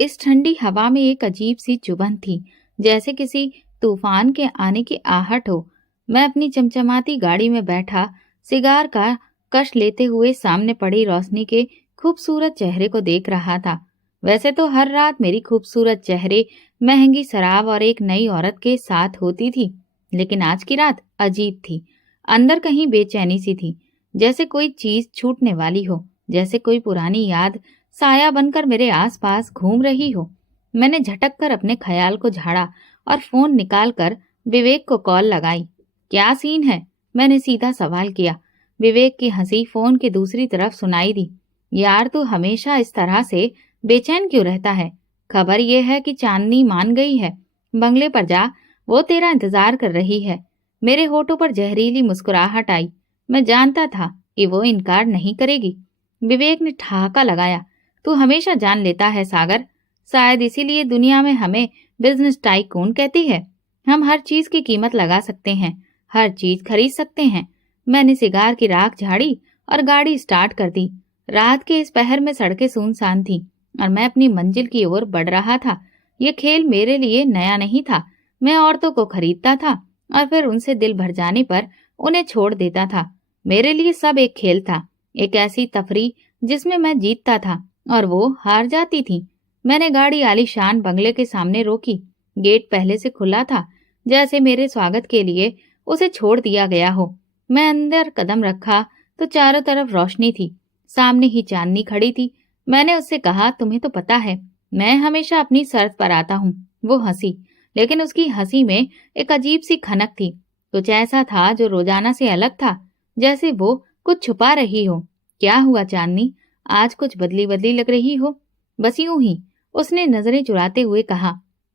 इस ठंडी हवा में एक अजीब सी चुभन थी, जैसे किसी तूफान के आने की आहट हो। मैं अपनी चमचमाती गाड़ी में बैठा सिगार का कश लेते हुए सामने पड़ी रोशनी के खूबसूरत चेहरे को देख रहा था। वैसे तो हर रात मेरी खूबसूरत चेहरे, महंगी शराब और एक नई औरत के साथ होती थी, लेकिन आज की रात अजीब थी। अंदर कहीं बेचैनी सी थी, जैसे कोई चीज छूटने वाली हो, जैसे कोई पुरानी याद साया बनकर मेरे आसपास घूम रही हो। मैंने झटक कर अपने ख्याल को झाड़ा और फोन निकालकर विवेक को कॉल लगाई। क्या सीन है? मैंने सीधा सवाल किया। विवेक की हंसी फोन के दूसरी तरफ सुनाई दी। यार, तू हमेशा इस तरह से बेचैन क्यों रहता है? खबर यह है कि चांदनी मान गई है। बंगले पर जा, वो तेरा इंतजार कर रही है। मेरे होठों पर जहरीली मुस्कुराहट आई। मैं जानता था कि वो इनकार नहीं करेगी। विवेक ने ठहाका लगाया। तू हमेशा जान लेता है सागर। शायद इसीलिए दुनिया में हमें बिजनेस टाइकून कहती है। हम हर चीज की कीमत लगा सकते हैं, हर चीज खरीद सकते हैं। मैंने सिगार की राख झाड़ी और गाड़ी स्टार्ट कर दी। रात के इस पहर में सड़कें सुनसान थी और मैं अपनी मंजिल की ओर बढ़ रहा था। ये खेल मेरे लिए नया नहीं था। मैं औरतों को खरीदता था और फिर उनसे दिल भर जाने पर उन्हें छोड़ देता था। मेरे लिए सब एक खेल था, एक ऐसी तफरी जिसमें मैं जीतता था और वो हार जाती थी। मैंने गाड़ी आलीशान बंगले के सामने रोकी। गेट पहले से खुला था, जैसे मेरे स्वागत के लिए उसे छोड़ दिया गया हो। मैं अंदर कदम रखा तो चारों तरफ रोशनी थी। सामने ही चांदनी खड़ी थी। मैंने उससे कहा, तुम्हें तो पता है मैं हमेशा अपनी शर्त पर आता हूँ। वो हंसी, लेकिन उसकी हंसी में एक अजीब सी खनक थी। कुछ ऐसा था जो रोजाना से अलग था, जैसे वो कुछ छुपा रही हो। क्या हुआ चांदनी? आज कुछ बदली बदली लग रही हो। बस यूं ही, उसने नजरें चुराते हुए कहा।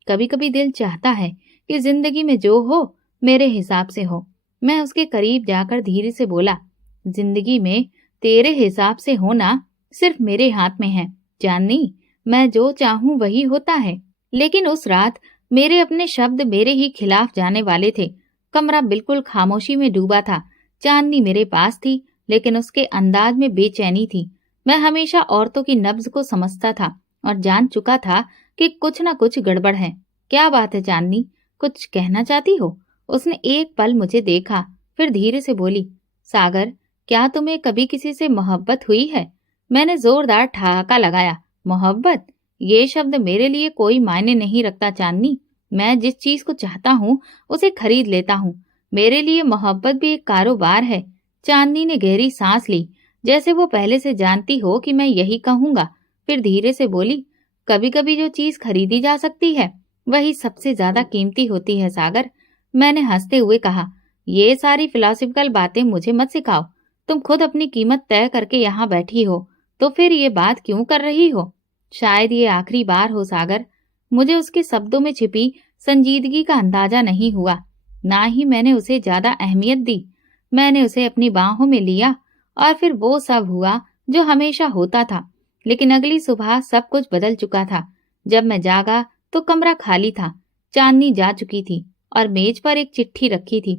कभी कभी दिल चाहता है कि जिंदगी में जो हो मेरे हिसाब से हो। मैं उसके करीब जाकर धीरे से बोला, जिंदगी में तेरे हिसाब से होना सिर्फ मेरे हाथ में है चांदनी। मैं जो चाहूं वही होता है। लेकिन उस रात मेरे अपने शब्द मेरे ही खिलाफ जाने वाले थे। कमरा बिल्कुल खामोशी में डूबा था। चांदनी मेरे पास थी, लेकिन उसके अंदाज में बेचैनी थी। मैं हमेशा औरतों की नब्ज को समझता था और जान चुका था कि कुछ न कुछ गड़बड़ है। क्या बात है चांदनी, कुछ कहना चाहती हो? उसने एक पल मुझे देखा, फिर धीरे से बोली, सागर, क्या तुम्हें कभी किसी से मोहब्बत हुई है? मैंने जोरदार ठहाका लगाया। मोहब्बत? ये शब्द मेरे लिए कोई मायने नहीं रखता चांदनी। मैं जिस चीज को चाहता हूँ उसे खरीद लेता हूँ। मेरे लिए मोहब्बत भी एक कारोबार है। चांदनी ने गहरी सांस ली, जैसे वो पहले से जानती हो कि मैं यही कहूंगा। फिर धीरे से बोली, कभी कभी जो चीज खरीदी जा सकती है वही सबसे ज्यादा कीमती होती है सागर। मैंने हंसते हुए कहा, ये सारी फिलॉसफिकल बातें मुझे मत सिखाओ। तुम खुद अपनी कीमत तय करके यहाँ बैठी हो, तो फिर ये बात क्यों कर रही हो? शायद ये आखिरी बार हो सागर। मुझे उसके शब्दों में छिपी संजीदगी का अंदाजा नहीं हुआ, ना ही मैंने उसे ज्यादा अहमियत दी। मैंने उसे अपनी बाहों में लिया और फिर वो सब हुआ जो हमेशा होता था। लेकिन अगली सुबह सब कुछ बदल चुका था। जब मैं जागा तो कमरा खाली था। चांदनी जा चुकी थी और मेज पर एक चिट्ठी रखी थी।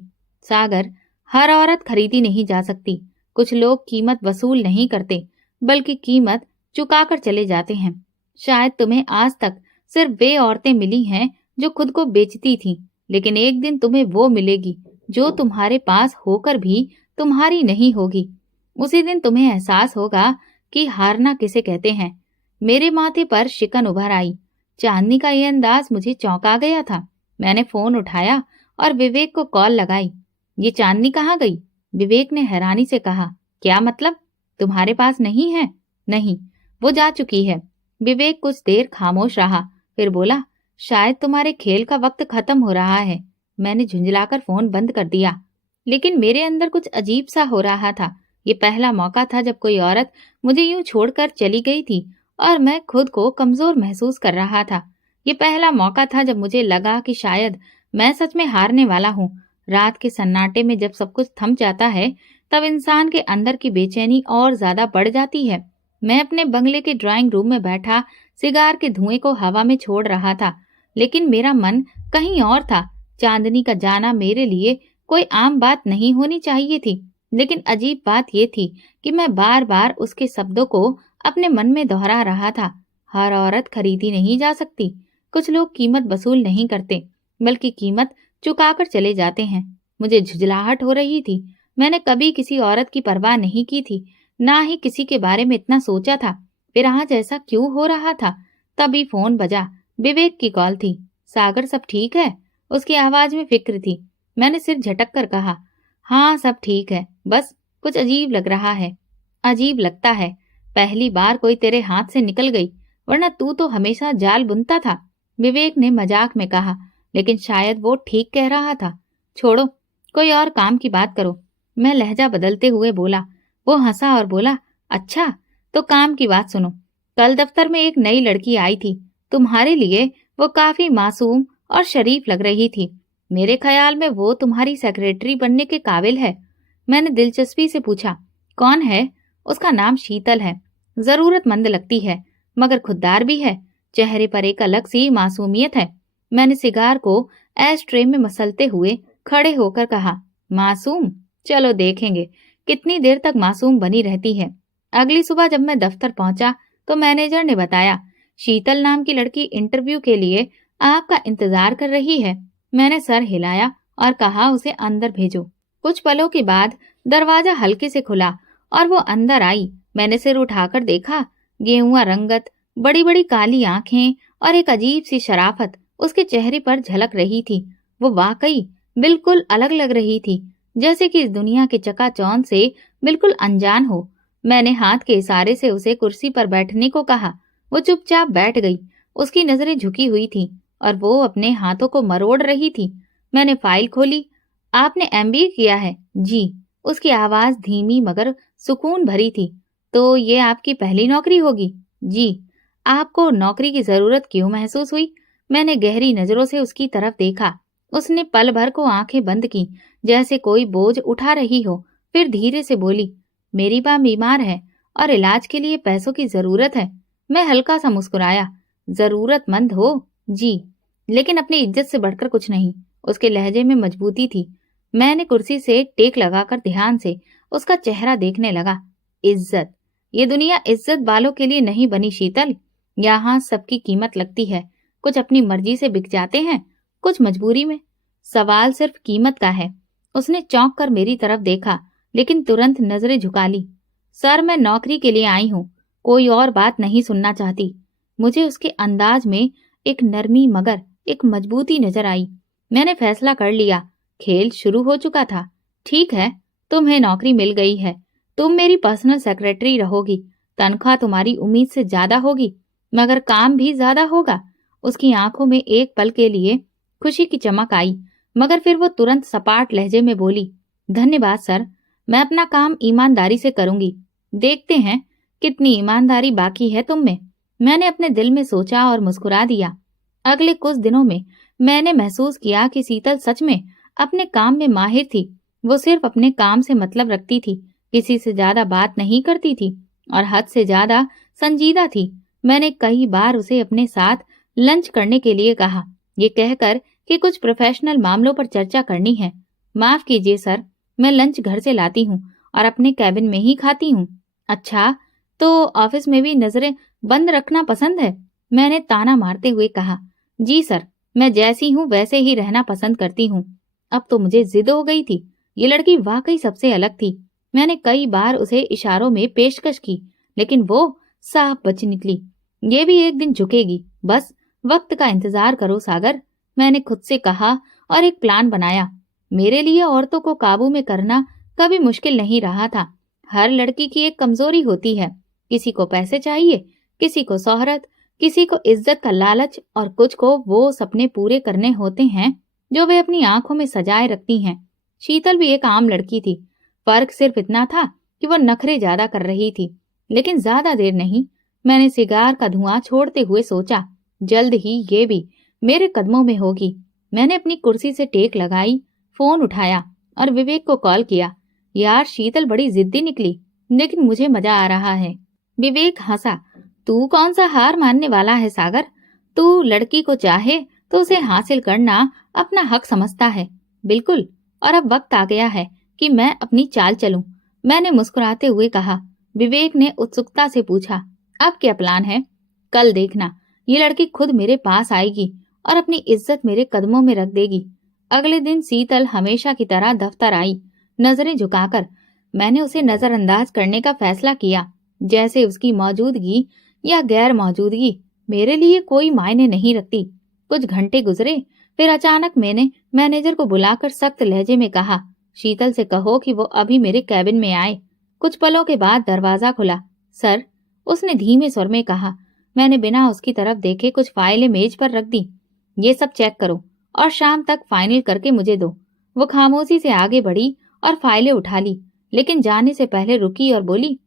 सागर, हर औरत खरीदी नहीं जा सकती। कुछ लोग कीमत वसूल नहीं करते, बल्कि कीमत चुकाकर चले जाते हैं। शायद तुम्हें आज तक सिर्फ वे औरतें मिली हैं जो खुद को बेचती थीं, लेकिन एक दिन तुम्हें वो मिलेगी जो तुम्हारे पास होकर भी तुम्हारी नहीं होगी। उसी दिन तुम्हें एहसास होगा कि हारना किसे कहते हैं। मेरे माथे पर शिकन उभर आई। चांदनी का यह अंदाज मुझे चौंका गया था। मैंने फोन उठाया और विवेक को कॉल लगाई। ये चांदनी कहाँ गई? विवेक ने हैरानी से कहा। क्या मतलब? तुम्हारे पास नहीं है? नहीं, वो जा चुकी है। विवेक कुछ देर खामोश रहा, फिर बोला, शायद तुम्हारे खेल का वक्त खत्म हो रहा है। मैंने झुंझलाकर फोन बंद कर दिया, लेकिन मेरे अंदर कुछ अजीब सा हो रहा था। ये पहला मौका था जब कोई औरत मुझे यूं छोड़कर चली गई थी और मैं खुद को कमजोर महसूस कर रहा था। ये पहला मौका था जब मुझे लगा कि शायद मैं सच में हारने वाला हूँ। रात के सन्नाटे में जब सब कुछ थम जाता है, तब इंसान के अंदर की बेचैनी और ज्यादा बढ़ जाती है। मैं अपने बंगले के ड्राइंग रूम में बैठा सिगार के धुएं को हवा में छोड़ रहा था, लेकिन मेरा मन कहीं और था। चांदनी का जाना मेरे लिए कोई आम बात नहीं होनी चाहिए थी, लेकिन अजीब बात यह थी कि मैं बार बार उसके शब्दों को अपने मन में दोहरा रहा था। हर औरत खरीदी नहीं जा सकती। कुछ लोग कीमत वसूल नहीं करते, बल्कि कीमत चुकाकर चले जाते हैं। मुझे झुंझलाहट हो रही थी। मैंने कभी किसी औरत की परवाह नहीं की थी, ना ही किसी के बारे में इतना सोचा था। फिर आज ऐसा क्यों हो रहा था? तभी फोन बजा। विवेक की कॉल थी। सागर, सब ठीक है? उसकी आवाज में फिक्र थी। मैंने सिर झटक कर कहा, हाँ सब ठीक है, बस कुछ अजीब लग रहा है। अजीब लगता है? पहली बार कोई तेरे हाथ से निकल गई, वरना तू तो हमेशा जाल बुनता था। विवेक ने मजाक में कहा, लेकिन शायद वो ठीक कह रहा था। छोड़ो, कोई और काम की बात करो, मैं लहजा बदलते हुए बोला। वो हंसा और बोला, अच्छा तो काम की बात सुनो। कल दफ्तर में एक नई लड़की आई थी, तुम्हारे लिए। वो काफी मासूम और शरीफ लग रही थी। मेरे ख्याल में वो तुम्हारी सेक्रेटरी बनने के काबिल है। मैंने दिलचस्पी से पूछा, कौन है? उसका नाम शीतल है। जरूरतमंद लगती है, मगर खुददार भी है। चेहरे पर एक अलग सी मासूमियत है। मैंने सिगार को एश ट्रे में मसलते हुए खड़े होकर कहा, मासूम? चलो देखेंगे कितनी देर तक मासूम बनी रहती है। अगली सुबह जब मैं दफ्तर पहुंचा तो मैनेजर ने बताया, शीतल नाम की लड़की इंटरव्यू के लिए आपका इंतजार कर रही है। मैंने सर हिलाया और कहा, उसे अंदर भेजो। कुछ पलों के बाद दरवाजा हल्के से खुला और वो अंदर आई। मैंने सिर उठाकर देखा। गेहुआ रंगत, बड़ी बड़ी काली आंखें और एक अजीब सी शराफत उसके चेहरे पर झलक रही थी। वो वाकई बिल्कुल अलग लग रही थी, जैसे कि इस दुनिया के चकाचौंध से बिल्कुल अनजान हो। मैंने हाथ के इशारे से उसे कुर्सी पर बैठने को कहा। वो चुपचाप बैठ गई। उसकी नजरें झुकी हुई थी और वो अपने हाथों को मरोड़ रही थी। मैंने फाइल खोली। आपने एमबीए किया है? जी। उसकी आवाज धीमी मगर सुकून भरी थी। तो ये आपकी पहली नौकरी होगी? जी। आपको नौकरी की जरूरत क्यों महसूस हुई? मैंने गहरी नजरों से उसकी तरफ देखा। उसने पल भर को आंखें बंद की, जैसे कोई बोझ उठा रही हो। फिर धीरे से बोली, मेरी मां बीमार है और इलाज के लिए पैसों की जरूरत है। मैं हल्का सा मुस्कुराया। जरूरतमंद हो? जी, लेकिन अपनी इज्जत से बढ़कर कुछ नहीं। उसके लहजे में मजबूती थी। मैंने कुर्सी से टेक लगाकर ध्यान से उसका चेहरा देखने लगा। इज्जत? ये दुनिया इज्जत वालों के लिए नहीं बनी शीतल। यहाँ सबकी कीमत लगती है। कुछ अपनी मर्जी से बिक जाते हैं, कुछ मजबूरी में। सवाल सिर्फ कीमत का है। उसने चौंक कर मेरी तरफ देखा, लेकिन तुरंत नजरें झुका ली। सर, मैं नौकरी के लिए आई हूँ, कोई और बात नहीं सुनना चाहती। मुझे उसके अंदाज में एक नरमी मगर एक मजबूती नजर आई। मैंने फैसला कर लिया। खेल शुरू हो चुका था। ठीक है, तुम्हें नौकरी मिल गई है। तुम मेरी पर्सनल सेक्रेटरी रहोगी। तनख्वाह तुम्हारी उम्मीद से ज्यादा होगी, मगर काम भी ज्यादा होगा। उसकी आंखों में एक पल के लिए खुशी की चमक आई, मगर फिर वो तुरंत सपाट लहजे में बोली, धन्यवाद सर, मैं अपना काम ईमानदारी से करूंगी। देखते हैं कितनी ईमानदारी बाकी है तुम में। मैंने अपने दिल में सोचा और मुस्कुरा दिया। अगले कुछ दिनों में मैंने महसूस किया कि शीतल सच में अपने काम में माहिर थी। वो सिर्फ अपने काम से मतलब रखती थी, किसी से ज्यादा बात नहीं करती थी और हद से ज्यादा संजीदा थी। मैंने कई बार उसे अपने साथ लंच करने के लिए कहा, ये कहकर कि कुछ प्रोफेशनल मामलों पर चर्चा करनी है। माफ कीजिए सर, मैं लंच घर से लाती हूँ और अपने कैबिन में ही खाती हूँ। अच्छा, तो ऑफिस में भी नजरें बंद रखना पसंद है? मैंने ताना मारते हुए कहा। जी सर, मैं जैसी हूँ वैसे ही रहना पसंद करती हूँ। अब तो मुझे जिद हो गई थी। ये लड़की वाकई सबसे अलग थी। मैंने कई बार उसे इशारों में पेशकश की, लेकिन वो साफ बच निकली। ये भी एक दिन झुकेगी, बस वक्त का इंतजार करो सागर। मैंने खुद से कहा और एक प्लान बनाया। मेरे लिए औरतों को काबू में करना कभी मुश्किल नहीं रहा था। हर लड़की की एक कमजोरी होती है। किसी को पैसे चाहिए, किसी को शोहरत, किसी को इज्जत का लालच और कुछ को वो सपने पूरे करने होते हैं जो वे अपनी आंखों में सजाए रखती हैं। शीतल भी एक आम लड़की थी। फर्क सिर्फ इतना था कि वो नखरे ज्यादा कर रही थी। लेकिन ज्यादा देर नहीं। मैंने सिगार का धुआं छोड़ते हुए सोचा, जल्द ही ये भी मेरे कदमों में होगी। मैंने अपनी कुर्सी से टेक लगाई, फोन उठाया और विवेक को कॉल किया। यार, शीतल बड़ी जिद्दी निकली, लेकिन मुझे मजा आ रहा है। विवेक हंसा। तू कौन सा हार मानने वाला है सागर? तू लड़की को चाहे तो उसे हासिल करना अपना हक समझता है। बिल्कुल, और अब वक्त आ गया है कि मैं अपनी चाल चलूं। मैंने मुस्कुराते हुए कहा। विवेक ने उत्सुकता से पूछा, अब क्या प्लान है? कल देखना, ये लड़की खुद मेरे पास आएगी और अपनी इज्जत मेरे कदमों में रख देगी। अगले दिन शीतल हमेशा की तरह दफ्तर आई, नजरें झुकाकर। मैंने उसे नजरअंदाज करने का फैसला किया, जैसे उसकी मौजूदगी या गैर मौजूदगी मेरे लिए कोई मायने नहीं रखती। कुछ घंटे गुजरे, फिर अचानक मैंने मैनेजर को बुलाकर सख्त लहजे में कहा, शीतल से कहो कि वो अभी मेरे कैबिन में आए। कुछ पलों के बाद दरवाजा खुला। सर, उसने धीमे स्वर में कहा। मैंने बिना उसकी तरफ देखे कुछ फाइलें मेज पर रख दी। ये सब चेक करो और शाम तक फाइनल करके मुझे दो। वो खामोशी से आगे बढ़ी और फाइलें उठा ली, लेकिन जाने से पहले रुकी और बोली,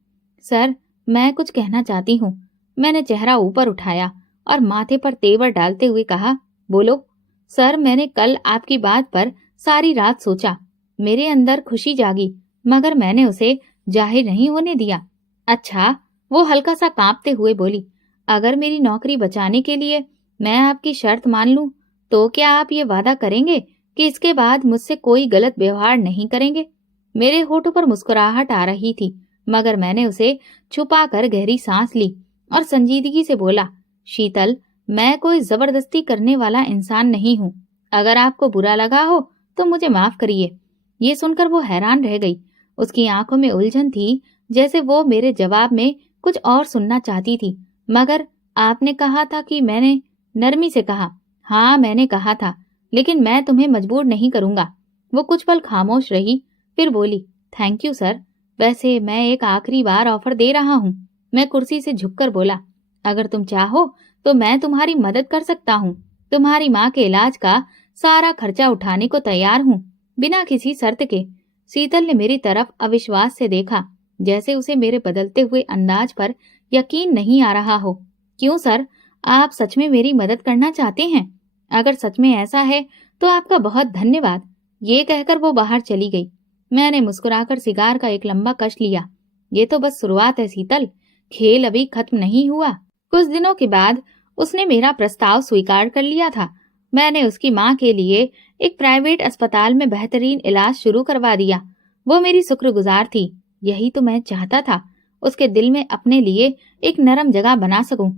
सर, मैं कुछ कहना चाहती हूँ। मैंने चेहरा ऊपर उठाया और माथे पर तेवर डालते हुए कहा, बोलो। सर, मैंने कल आपकी बात पर सारी रात सोचा। मेरे अंदर खुशी जागी, मगर मैंने उसे जाहिर नहीं होने दिया। अच्छा, वो हल्का सा कांपते हुए बोली, अगर मेरी नौकरी बचाने के लिए मैं आपकी शर्त मान लूं, तो क्या आप ये वादा करेंगे कि इसके बाद मुझसे कोई गलत व्यवहार नहीं करेंगे? मेरे होठों पर मुस्कुराहट आ रही थी, मगर मैंने उसे छुपाकर गहरी सांस ली और संजीदगी से बोला, शीतल, मैं कोई जबरदस्ती करने वाला इंसान नहीं हूँ। अगर आपको बुरा लगा हो तो मुझे माफ करिए। ये सुनकर वो हैरान रह गई। उसकी आंखों में उलझन थी, जैसे वो मेरे जवाब में कुछ और सुनना चाहती थी। मगर आपने कहा था कि मैंने नरमी से कहा। हाँ, मैंने कहा था, लेकिन मैं तुम्हें मजबूर नहीं करूंगा। वो कुछ पल खामोश रही, फिर बोली, थैंक यू सर। वैसे मैं एक आखिरी बार ऑफर दे रहा हूँ। मैं कुर्सी से झुककर बोला, अगर तुम चाहो तो मैं तुम्हारी मदद कर सकता हूँ। तुम्हारी माँ के इलाज का सारा खर्चा उठाने को तैयार हूँ, बिना किसी शर्त के। शीतल ने मेरी तरफ अविश्वास से देखा, जैसे उसे मेरे बदलते हुए अंदाज पर यकीन नहीं आ रहा हो। क्यों सर, आप सच में मेरी मदद करना चाहते हैं? अगर सच में ऐसा है तो आपका बहुत धन्यवाद। ये कहकर वो बाहर चली गई। मैंने मुस्कुराकर सिगार का एक लंबा कश लिया। ये तो बस शुरुआत है शीतल, खेल अभी खत्म नहीं हुआ। कुछ दिनों के बाद उसने मेरा प्रस्ताव स्वीकार कर लिया था। मैंने उसकी माँ के लिए एक प्राइवेट अस्पताल में बेहतरीन इलाज शुरू करवा दिया। वो मेरी शुक्रगुजार थी। यही तो मैं चाहता था, उसके दिल में अपने लिए एक नरम जगह बना सकूं।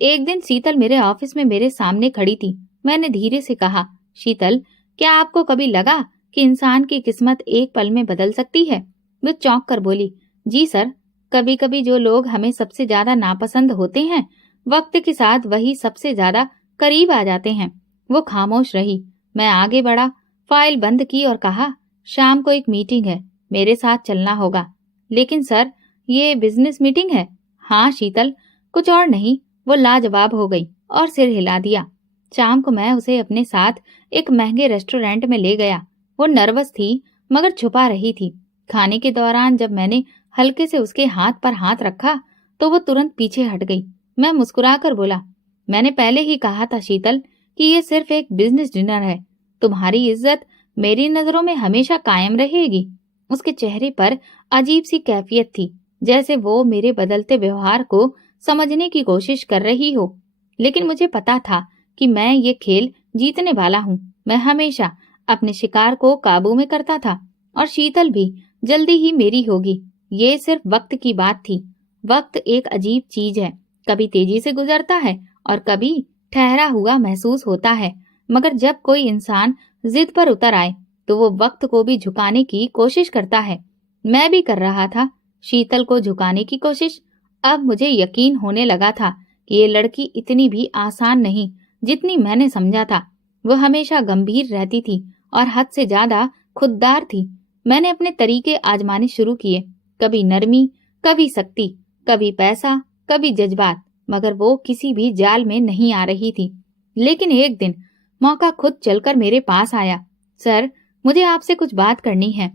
एक दिन शीतल मेरे ऑफिस में मेरे सामने खड़ी थी। मैंने धीरे से कहा, शीतल, क्या आपको कभी लगा कि इंसान की किस्मत एक पल में बदल सकती है? वो चौंक कर बोली, जी सर, कभी कभी जो लोग हमें सबसे ज्यादा नापसंद होते हैं, वक्त के साथ वही सबसे ज्यादा करीब आ जाते हैं। वो खामोश रही। मैं आगे बढ़ा, फाइल बंद की और कहा, शाम को एक मीटिंग है, मेरे साथ चलना होगा। लेकिन सर, ये बिजनेस मीटिंग है। हाँ शीतल, कुछ और नहीं। वो लाजवाब हो गई और सिर हिला दिया। शाम को मैं उसे अपने साथ एक महंगे रेस्टोरेंट में ले गया। वो नर्वस थी, मगर छुपा रही थी। खाने के दौरान जब मैंने हल्के से उसके हाथ पर हाथ रखा, तो वो तुरंत पीछे हट गई। मैं मुस्कुराकर बोला, मैंने पहले ही कहा था शीतल कि ये सिर्फ एक बिजनेस डिनर है। तुम्हारी इज्जत मेरी नजरों में हमेशा कायम रहेगी। उसके चेहरे पर अजीब सी कैफियत थी, जैसे वो मेरे बदलते व्यवहार को समझने की कोशिश कर रही हो। लेकिन मुझे पता था कि मैं ये खेल जीतने वाला हूँ। मैं हमेशा अपने शिकार को काबू में करता था, और शीतल भी जल्दी ही मेरी होगी। ये सिर्फ वक्त की बात थी। वक्त एक अजीब चीज है, कभी तेजी से गुजरता है और कभी ठहरा हुआ महसूस होता है। मगर जब कोई इंसान जिद पर उतर आए तो वो वक्त को भी झुकाने की कोशिश करता है। मैं भी कर रहा था, शीतल को झुकाने की कोशिश। अब मुझे यकीन होने लगा था कि ये लड़की इतनी भी आसान नहीं जितनी मैंने समझा था। वो हमेशा गंभीर रहती थी और हद से ज्यादा खुददार थी। मैंने अपने तरीके आजमाने शुरू किए, कभी नरमी, कभी सख्ती, कभी पैसा, कभी जज्बात, मगर वो किसी भी जाल में नहीं आ रही थी। लेकिन एक दिन मौका खुद चलकर मेरे पास आया। सर, मुझे आपसे कुछ बात करनी है।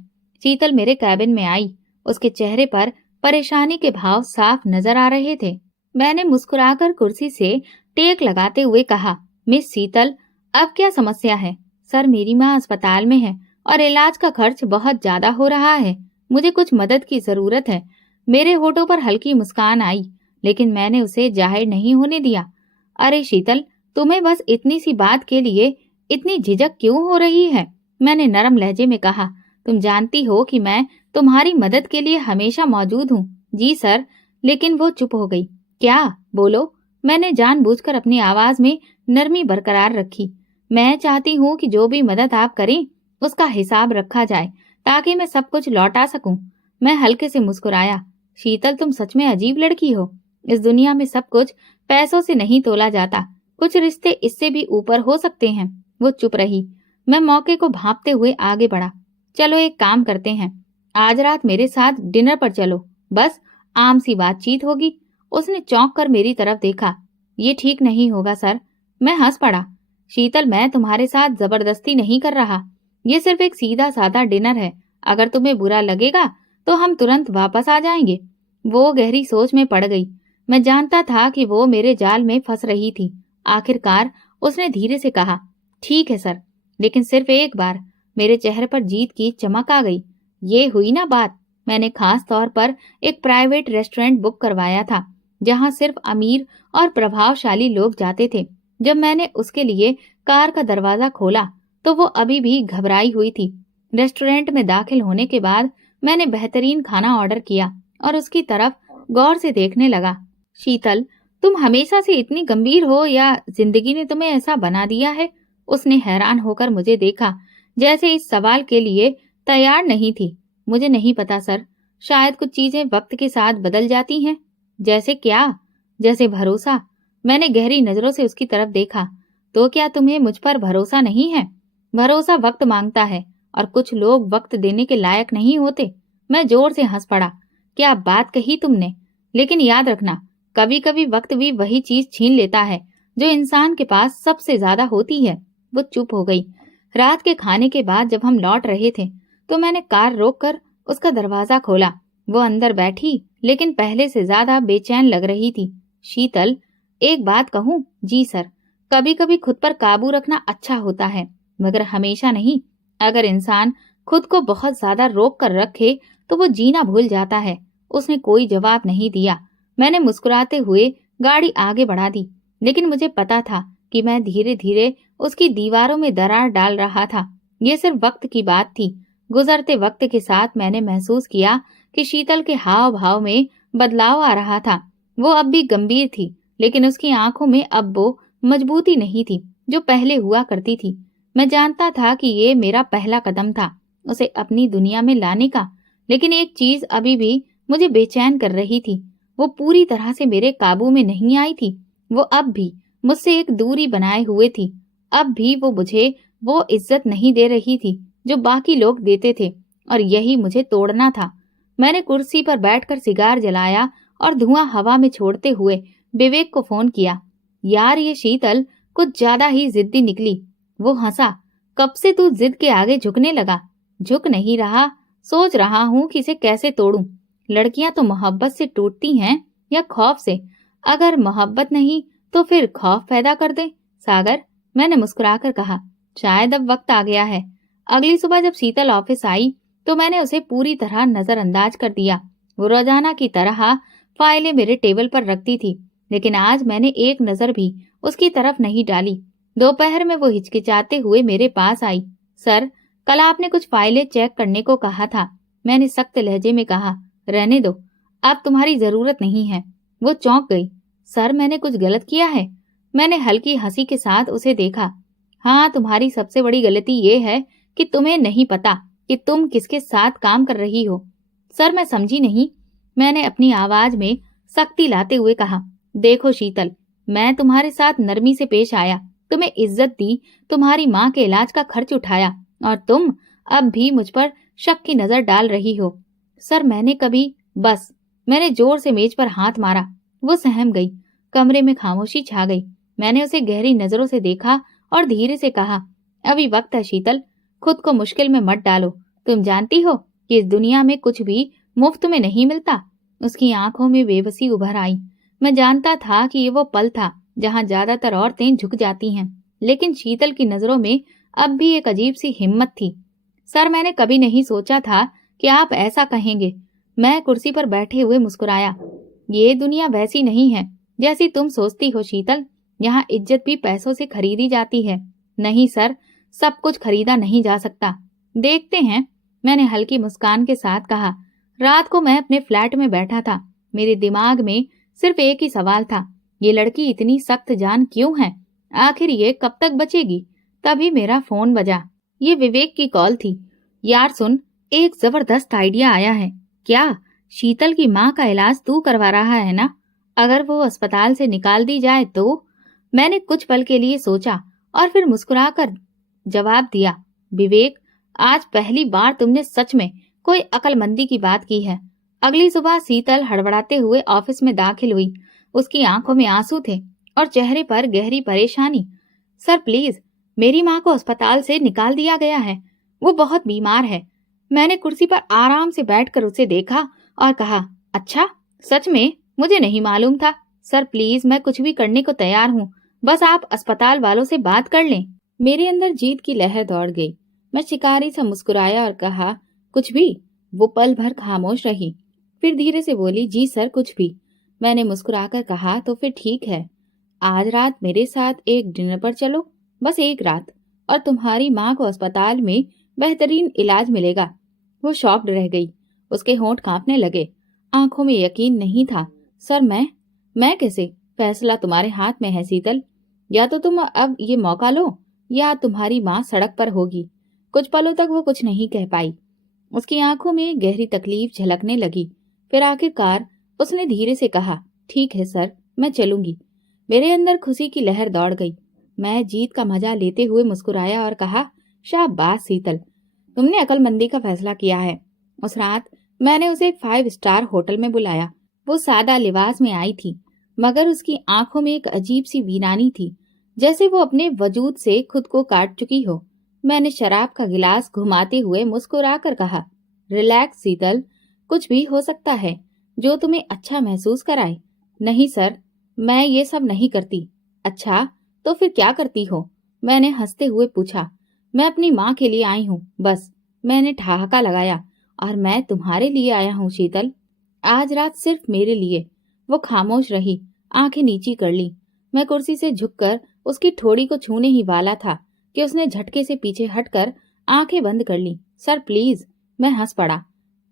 शीतल मेरे कैबिन में आई। उसके चेहरे पर परेशानी के भाव साफ नजर आ रहे थे। मैंने मुस्कुराकर कुर्सी से टेक लगाते हुए कहा, मिस शीतल, अब क्या समस्या है? सर, मेरी माँ अस्पताल में है और इलाज का खर्च बहुत ज्यादा हो रहा है। मुझे कुछ मदद की जरूरत है। मेरे होठों पर हल्की मुस्कान आई, लेकिन मैंने उसे जाहिर नहीं होने दिया। अरे शीतल, तुम्हें बस इतनी सी बात के लिए इतनी झिझक क्यों हो रही है? मैंने नरम लहजे में कहा, तुम जानती हो कि मैं तुम्हारी मदद के लिए हमेशा मौजूद हूँ। जी सर। लेकिन वो चुप हो गई। क्या? बोलो। मैंने जानबूझकर अपनी आवाज में नरमी बरकरार रखी। मैं चाहती हूँ कि जो भी मदद आप करें उसका हिसाब रखा जाए ताकि मैं सब कुछ लौटा सकूं। मैं हल्के से मुस्कुराया। शीतल, तुम सच में अजीब लड़की हो। इस दुनिया में सब कुछ पैसों से नहीं तोला जाता। कुछ रिश्ते इससे भी ऊपर हो सकते हैं। वो चुप रही। मैं मौके को भांपते हुए आगे बढ़ा। चलो एक काम करते हैं, आज रात मेरे साथ डिनर पर चलो, बस आम सी बातचीत होगी। उसने चौंक कर मेरी तरफ देखा। ये ठीक नहीं होगा सर। मैं हंस पड़ा। शीतल, मैं तुम्हारे साथ जबरदस्ती नहीं कर रहा। ये सिर्फ एक सीधा साधा डिनर है। अगर तुम्हें बुरा लगेगा तो हम तुरंत वापस आ जाएंगे। वो गहरी सोच में पड़ गई। मैं जानता था कि वो मेरे जाल में फंस रही थी। आखिरकार उसने धीरे से कहा, ठीक है सर, लेकिन सिर्फ एक बार। मेरे चेहरे पर जीत की चमक आ गई। ये हुई ना बात। मैंने खास तौर पर एक प्राइवेट रेस्टोरेंट बुक करवाया था जहां सिर्फ अमीर और प्रभावशाली लोग जाते थे। जब मैंने उसके लिए कार का दरवाजा खोला तो वो अभी भी घबराई हुई थी। रेस्टोरेंट में दाखिल होने के बाद मैंने बेहतरीन खाना ऑर्डर किया और उसकी तरफ गौर से देखने लगा। शीतल, तुम हमेशा से इतनी गंभीर हो या जिंदगी ने तुम्हें ऐसा बना दिया है? उसने हैरान होकर मुझे देखा, जैसे इस सवाल के लिए तैयार नहीं थी। मुझे नहीं पता सर, शायद कुछ चीजें वक्त के साथ बदल जाती हैं। जैसे क्या? जैसे भरोसा। मैंने गहरी नजरों से उसकी तरफ देखा। तो क्या तुम्हें मुझ पर भरोसा नहीं है? भरोसा वक्त मांगता है और कुछ लोग वक्त देने के लायक नहीं होते। मैं जोर से हंस पड़ा। क्या बात कही तुमने! लेकिन याद रखना, कभी कभी वक्त भी वही चीज छीन लेता है जो इंसान के पास सबसे ज्यादा होती है। वो चुप हो गई। रात के खाने के बाद जब हम लौट रहे थे तो मैंने कार रोककर उसका दरवाजा खोला। वो अंदर बैठी, लेकिन पहले से ज्यादा बेचैन लग रही थी। शीतल, एक बात कहूं? जी सर। कभी कभी खुद पर काबू रखना अच्छा होता है, मगर हमेशा नहीं। अगर इंसान खुद को बहुत ज्यादा रोक कर रखे तो वो जीना भूल जाता है। उसने कोई जवाब नहीं दिया। मैंने मुस्कुराते हुए गाड़ी आगे बढ़ा दी, लेकिन मुझे पता था कि मैं धीरे धीरे उसकी दीवारों में दरार डाल रहा था। ये सिर्फ वक्त की बात थी। गुजरते वक्त के साथ मैंने महसूस किया कि शीतल के हाव भाव में बदलाव आ रहा था। वो अब भी गंभीर थी, लेकिन उसकी आंखों में अब वो मजबूती नहीं थी जो पहले हुआ करती थी। मैं जानता था कि ये मेरा पहला कदम था उसे अपनी दुनिया में लाने का, लेकिन एक चीज अभी भी मुझे बेचैन कर रही थी। वो पूरी तरह से मेरे काबू में नहीं आई थी। वो अब भी मुझसे एक दूरी बनाए हुए थी। अब भी वो मुझे वो इज्जत नहीं दे रही थी जो बाकी लोग देते थे, और यही मुझे तोड़ना था। मैंने कुर्सी पर बैठकर सिगार जलाया और धुआं हवा में छोड़ते हुए विवेक को फोन किया। यार, ये शीतल कुछ ज्यादा ही जिद्दी निकली। वो हंसा। कब से तू जिद के आगे झुकने लगा? झुक नहीं रहा, सोच रहा हूँ कि इसे कैसे तोड़ूं। लड़कियां तो मोहब्बत से टूटती हैं या खौफ से? अगर मोहब्बत नहीं तो फिर खौफ पैदा कर दे। सागर, मैंने मुस्कुराकर कहा, शायद अब वक्त आ गया है। अगली सुबह जब शीतल ऑफिस आई तो मैंने उसे पूरी तरह नजरअंदाज कर दिया। वो रोजाना की तरह फाइलें मेरे टेबल पर रखती थी, लेकिन आज मैंने एक नजर भी उसकी तरफ नहीं डाली। दोपहर में वो हिचकिचाते हुए मेरे पास आई। सर, कल आपने कुछ फाइलें चेक करने को कहा था। मैंने सख्त लहजे में कहा, रहने दो, अब तुम्हारी जरूरत नहीं है। वो चौंक गई। सर, मैंने कुछ गलत किया है? मैंने हल्की हंसी के साथ उसे देखा। हाँ, तुम्हारी सबसे बड़ी गलती ये है कि तुम्हें नहीं पता कि तुम किसके साथ काम कर रही हो। सर, मैं समझी नहीं। मैंने अपनी आवाज में सख्ती लाते हुए कहा, देखो शीतल, मैं तुम्हारे साथ नरमी से पेश आया, तुम्हें इज्जत दी, तुम्हारी माँ के इलाज का खर्च उठाया, और तुम अब भी मुझ पर शक की नजर डाल रही हो। सर, मैंने कभी... बस। मैंने जोर से मेज पर हाथ मारा। वो सहम गई। कमरे में खामोशी छा गई। मैंने उसे गहरी नजरों से देखा और धीरे से कहा, अभी वक्त है शीतल, खुद को मुश्किल में मत डालो। तुम जानती हो कि इस दुनिया में कुछ भी मुफ्त में नहीं मिलता। उसकी आंखों में बेबसी उभर आई। मैं जानता था कि ये वो पल था जहां ज्यादातर औरतें झुक जाती हैं, लेकिन शीतल की नजरों में अब भी एक अजीब सी हिम्मत थी। सर, मैंने कभी नहीं सोचा था कि आप ऐसा कहेंगे। मैं कुर्सी पर बैठे हुए मुस्कुराया। ये दुनिया वैसी नहीं है जैसी तुम सोचती हो शीतल। यहाँ इज्जत भी पैसों से खरीदी जाती है। नहीं सर, सब कुछ खरीदा नहीं जा सकता। देखते हैं, मैंने हल्की मुस्कान के साथ कहा। रात को मैं अपने फ्लैट में बैठा था। मेरे दिमाग में सिर्फ एक ही सवाल था, ये लड़की इतनी सख्त जान क्यों है? आखिर ये कब तक बचेगी? तभी मेरा फोन बजा। ये विवेक की कॉल थी। यार सुन, एक जबरदस्त आइडिया आया है। क्या? शीतल की माँ का इलाज तू करवा रहा है ना? अगर वो अस्पताल से निकाल दी जाए तो? मैंने कुछ पल के लिए सोचा और फिर मुस्कुराकर जवाब दिया, विवेक, आज पहली बार तुमने सच में कोई अक्लमंदी की बात की है। अगली सुबह शीतल हड़बड़ाते हुए ऑफिस में दाखिल हुई। उसकी आंखों में आंसू थे और चेहरे पर गहरी परेशानी। सर प्लीज, मेरी माँ को अस्पताल से निकाल दिया गया है। वो बहुत बीमार है। मैंने कुर्सी पर आराम से बैठकर उसे देखा और कहा, अच्छा, सच में? मुझे नहीं मालूम था। सर प्लीज, मैं कुछ भी करने को तैयार हूँ। बस आप अस्पताल वालों से बात कर लें। मेरे अंदर जीत की लहर दौड़ गई। मैं शिकारी सा मुस्कुराया और कहा, कुछ भी? वो पल भर खामोश रही, फिर धीरे से बोली, जी सर, कुछ भी। मैंने मुस्कुराकर कहा, तो फिर ठीक है, आज रात मेरे साथ एक डिनर पर चलो, बस एक रात, और तुम्हारी माँ को अस्पताल में बेहतरीन इलाज मिलेगा। वो शॉक्ड रह गई। उसके होंठ कांपने लगे। आंखों में यकीन नहीं था। सर मैं कैसे? फैसला तुम्हारे हाथ में है शीतल। या तो तुम अब ये मौका लो या तुम्हारी माँ सड़क पर होगी। कुछ पलों तक वो कुछ नहीं कह पाई। उसकी आंखों में गहरी तकलीफ झलकने लगी। फिर आखिरकार उसने धीरे से कहा, ठीक है सर, मैं चलूंगी। मेरे अंदर खुशी की लहर दौड़ गई। मैं जीत का मजा लेते हुए मुस्कुराया और कहा, शाबाश शीतल, तुमने अक्लमंदी का फैसला किया है। उस रात मैंने उसे एक 5 स्टार होटल में बुलाया। वो सादा लिबास में आई थी, मगर उसकी आंखों में एक अजीब सी वीरानी थी, जैसे वो अपने वजूद से खुद को काट चुकी हो। मैंने शराब का गिलास घुमाते हुए मुस्कुराकर कहा, रिलैक्स शीतल, कुछ भी हो सकता है जो तुम्हें अच्छा महसूस कराए। नहीं सर, मैं ये सब नहीं करती। अच्छा, तो फिर क्या करती हो? मैंने हंसते हुए पूछा। मैं अपनी माँ के लिए आई हूँ, बस। मैंने ठहाका लगाया। और मैं तुम्हारे लिए आया हूँ शीतल, आज रात सिर्फ मेरे लिए। वो खामोश रही, आंखें नीची कर ली। मैं कुर्सी से झुककर उसकी ठोड़ी को छूने ही वाला था कि उसने झटके से पीछे हटकर आंखें बंद कर ली। सर प्लीज, मैं हंस पड़ा।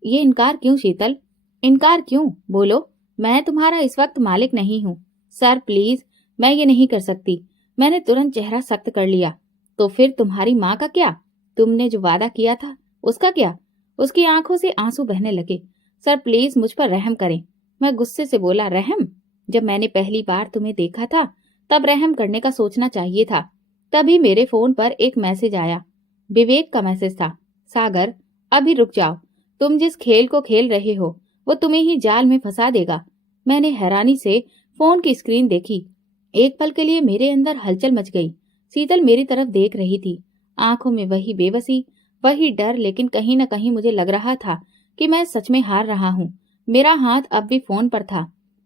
ये इनकार क्यों शीतल? इनकार क्यों? बोलो, मैं तुम्हारा इस वक्त मालिक नहीं हूँ। सर प्लीज, मैं ये नहीं कर सकती। मैंने तुरंत चेहरा सख्त कर लिया। तो फिर तुम्हारी माँ का क्या? तुमने जो वादा किया था उसका क्या? उसकी आंखों से आंसू बहने लगे। सर प्लीज, मुझ पर रहम करें। मैं गुस्से से बोला, रहम? जब मैंने पहली बार तुम्हें देखा था तब रहम करने का सोचना चाहिए था। तभी मेरे फोन पर एक मैसेज आया। विवेक का मैसेज था। सागर, अभी रुक जाओ। तुम जिस खेल को खेल रहे हो वो तुम्हें ही जाल में फंसा देगा। मैंने हैरानी से फोन की स्क्रीन देखी। एक पल के लिए मेरे अंदर हलचल मच गई। शीतल मेरी तरफ देख रही थी, आंखों में वही बेबसी, वही डर, लेकिन कहीं न कहीं मुझे लग रहा था कि मैं सच में हार रहा हूँ। मेरा हाथ अब भी फोन पर था।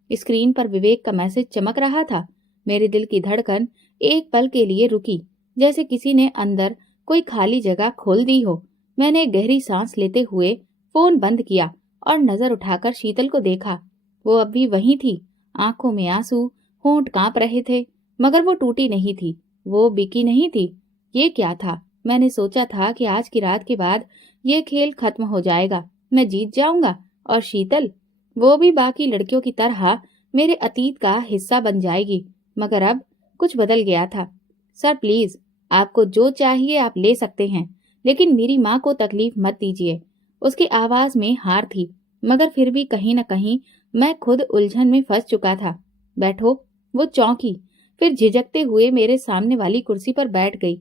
स्क्रीन पर विवेक का मैसेज चमक रहा था। मेरे दिल की धड़कन एक पल के लिए रुकी, जैसे किसी ने अंदर कोई खाली जगह खोल दी हो। मैंने एक गहरी सांस लेते हुए फोन बंद किया और नजर उठाकर शीतल को देखा। वो अब भी वहीं थी, आंखों में आंसू, होंठ कांप रहे थे, मगर वो टूटी नहीं थी, वो बिकी नहीं थी। ये क्या था? मैंने सोचा था कि आज की रात के बाद ये खेल खत्म हो जाएगा, मैं जीत जाऊंगा और शीतल, वो भी बाकी लड़कियों की तरह मेरे अतीत का हिस्सा बन जाएगी। मगर अब कुछ बदल गया था। सर प्लीज, आपको जो चाहिए आप ले सकते हैं, लेकिन मेरी माँ को तकलीफ मत दीजिए। उसकी आवाज में हार थी, मगर फिर भी कहीं न कहीं मैं खुद उलझन में फंस चुका था। बैठो। वो चौंकी, फिर झिझकते हुए मेरे सामने वाली कुर्सी पर बैठ गई।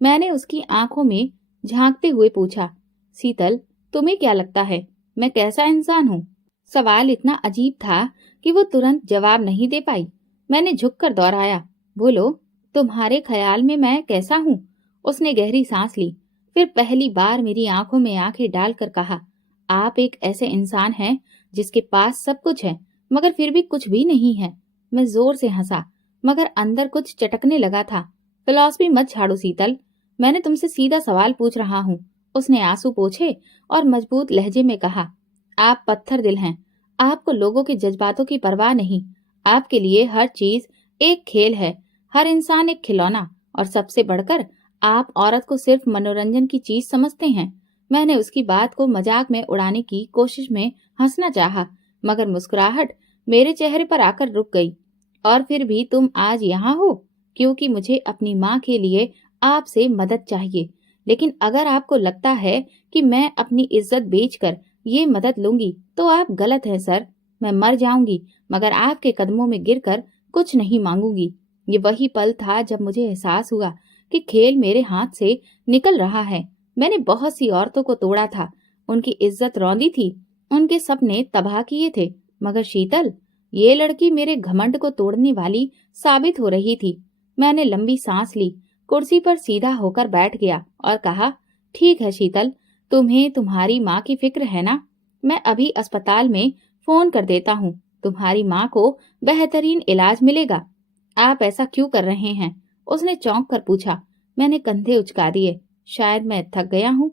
मैंने उसकी आंखों में झांकते हुए पूछा, शीतल, तुम्हें क्या लगता है मैं कैसा इंसान हूँ? सवाल इतना अजीब था कि वो तुरंत जवाब नहीं दे पाई। मैंने झुककर दोहराया, बोलो, तुम्हारे ख्याल में मैं कैसा हूँ? उसने गहरी सांस ली, फिर पहली बार मेरी आंखों में आंखें डालकर कहा, आप एक ऐसे इंसान हैं जिसके पास सब कुछ है मगर फिर भी कुछ भी नहीं है। मैं जोर से हंसा, मगर अंदर कुछ चटकने लगा था। फिलॉसफी मत झाड़ो शीतल, मैंने तुमसे सीधा सवाल पूछ रहा हूँ। उसने आंसू पोंछे और मजबूत लहजे में कहा, आप पत्थर दिल हैं, आपको लोगों के जज्बातों की परवाह नहीं। आपके लिए हर चीज एक खेल है, हर इंसान एक खिलौना, और सबसे बढ़कर आप औरत को सिर्फ मनोरंजन की चीज समझते हैं। मैंने उसकी बात को मजाक में उड़ाने की कोशिश में हंसना चाहा, मगर मुस्कुराहट मेरे चेहरे पर आकर रुक गई और फिर भी तुम आज यहाँ हो क्योंकि मुझे अपनी माँ के लिए आपसे मदद चाहिए। लेकिन अगर आपको लगता है कि मैं अपनी इज्जत बेचकर ये मदद लूंगी तो आप गलत हैं सर। मैं मर जाऊंगी मगर आपके कदमों में गिरकर कुछ नहीं मांगूंगी। ये वही पल था जब मुझे एहसास हुआ कि खेल मेरे हाथ से निकल रहा है। मैंने बहुत सी औरतों को तोड़ा था, उनकी इज्जत रौंदी थी, उनके सपने तबाह किए थे, मगर शीतल, ये लड़की मेरे घमंड को तोड़ने वाली साबित हो रही थी। मैंने लंबी सांस ली, कुर्सी पर सीधा होकर बैठ गया और कहा, ठीक है शीतल, तुम्हें तुम्हारी माँ की फिक्र है ना? मैं अभी अस्पताल में फोन कर देता हूँ, तुम्हारी माँ को बेहतरीन इलाज मिलेगा। आप ऐसा क्यों कर रहे हैं? उसने चौंक कर पूछा। मैंने कंधे उचका दिए। शायद मैं थक गया हूँ।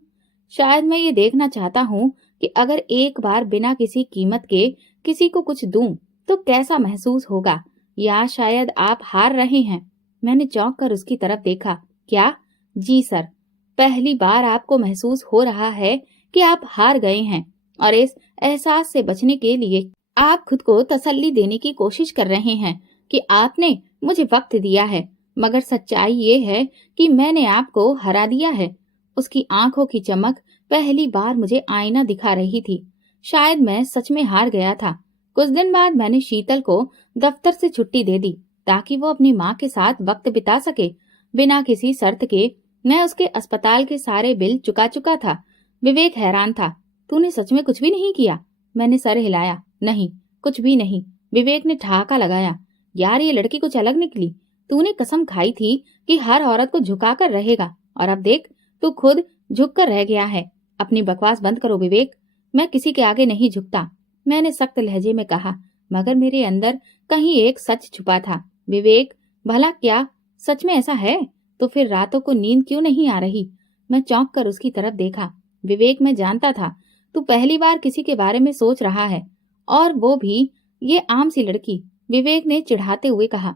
शायद मैं ये देखना चाहता हूँ कि अगर एक बार बिना किसी कीमत के किसी को कुछ दूं तो कैसा महसूस होगा, या शायद आप हार रहे हैं। मैंने चौंक कर उसकी तरफ देखा। क्या? जी सर। पहली बार आपको महसूस हो रहा है कि आप हार गए हैं और इस एहसास से बचने के लिए आप खुद को तसल्ली देने की कोशिश कर रहे हैं कि आपने मुझे वक्त दिया है, मगर सच्चाई ये है कि मैंने आपको हरा दिया है। उसकी आंखों की चमक पहली बार मुझे आईना दिखा रही थी। शायद मैं सच में हार गया था। कुछ दिन बाद मैंने शीतल को दफ्तर से छुट्टी दे दी ताकि वो अपनी माँ के साथ वक्त बिता सके। बिना किसी शर्त के मैं उसके अस्पताल के सारे बिल चुका चुका था। विवेक हैरान था। तूने सच में कुछ भी नहीं किया? मैंने सर हिलाया। नहीं, कुछ भी नहीं। विवेक ने ठहाका लगाया। यार, ये लड़की कुछ अलग निकली। तूने कसम खाई थी कि हर औरत को झुकाकर रहेगा और अब देख, तू खुद झुककर रह गया है। अपनी बकवास बंद करो विवेक। मैं किसी के आगे नहीं झुकता, मैंने सख्त लहजे में कहा, मगर मेरे अंदर कहीं एक सच छुपा था। विवेक, भला क्या सच में ऐसा है? तो फिर रातों को नींद क्यों नहीं आ रही? मैं चौंक कर उसकी तरफ देखा। विवेक, मैं जानता था तू पहली बार किसी के बारे में सोच रहा है, और वो भी ये आम सी लड़की। विवेक ने चिढ़ाते हुए कहा।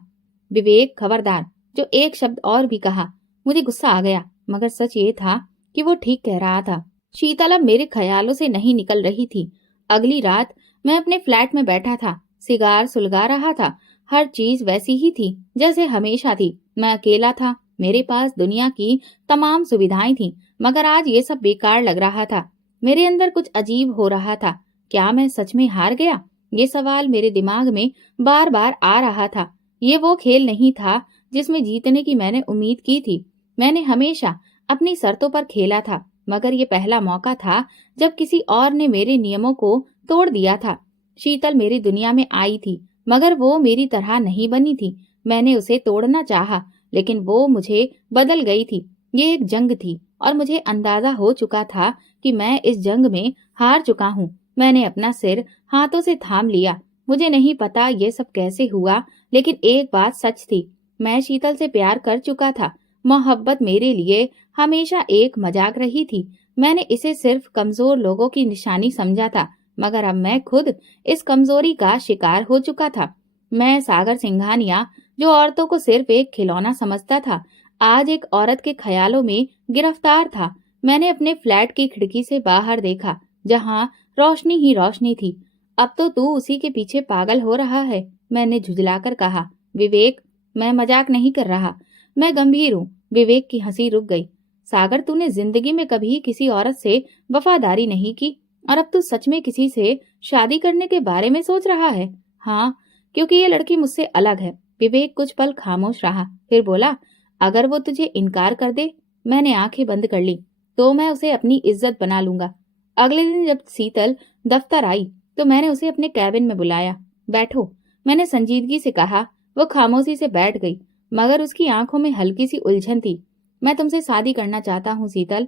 विवेक, खबरदार। जो एक शब्द और भी कहा, मुझे गुस्सा आ गया, मगर सच ये था कि वो ठीक कह रहा था। शीतल अब मेरे ख्यालों से नहीं निकल रही थी। अगली रात मैं अपने फ्लैट में बैठा था, सिगार सुलगा रहा था। हर चीज वैसी ही थी जैसे हमेशा थी। मैं अकेला था, मेरे पास दुनिया की तमाम सुविधाएं थीं, मगर आज ये सब बेकार लग रहा था। मेरे अंदर कुछ अजीब हो रहा था। क्या मैं सच में हार गया? ये सवाल मेरे दिमाग में बार बार आ रहा था। ये वो खेल नहीं था जिसमें जीतने की मैंने उम्मीद की थी। मैंने हमेशा अपनी शर्तों पर खेला था, मगर ये पहला मौका था जब किसी और ने मेरे नियमों को तोड़ दिया था। शीतल मेरी दुनिया में आई थी, मगर वो मेरी तरह नहीं बनी थी। मैंने उसे तोड़ना चाहा, लेकिन वो मुझे बदल गई थी। ये एक जंग थी और मुझे अंदाजा हो चुका था कि मैं इस जंग में हार चुका हूँ। मैंने अपना सिर हाथों से थाम लिया। मुझे नहीं पता ये सब कैसे हुआ, लेकिन एक बात सच थी, मैं शीतल से प्यार कर चुका था। मोहब्बत मेरे लिए हमेशा एक मजाक रही थी। मैंने इसे सिर्फ कमजोर लोगों की निशानी समझा था, मगर अब मैं खुद इस कमजोरी का शिकार हो चुका था। मैं सागर सिंघानिया, जो औरतों को सिर्फ एक खिलौना समझता था, आज एक औरत के ख्यालों में गिरफ्तार था। मैंने अपने फ्लैट की खिड़की से बाहर देखा, जहाँ रोशनी ही रोशनी थी। अब तो तू उसी के पीछे पागल हो रहा है, मैंने झुंझलाकर कहा। विवेक, मैं मजाक नहीं कर रहा, मैं गंभीर हूँ। विवेक की हंसी रुक गई। सागर, तूने जिंदगी में कभी किसी औरत से वफादारी नहीं की और अब तू सच में किसी से शादी करने के बारे में सोच रहा है? हाँ, क्योंकि ये लड़की मुझसे अलग है। विवेक कुछ पल खामोश रहा, फिर बोला, अगर वो तुझे इनकार कर दे? मैंने आंखें बंद कर ली। तो मैं उसे अपनी इज्जत बना लूंगा। अगले दिन जब शीतल दफ्तर आई तो मैंने उसे अपने कैबिन में बुलाया। बैठो, मैंने संजीदगी से कहा। वो खामोशी से बैठ गई, मगर उसकी आंखों में हल्की सी उलझन थी। मैं तुमसे शादी करना चाहता हूँ शीतल।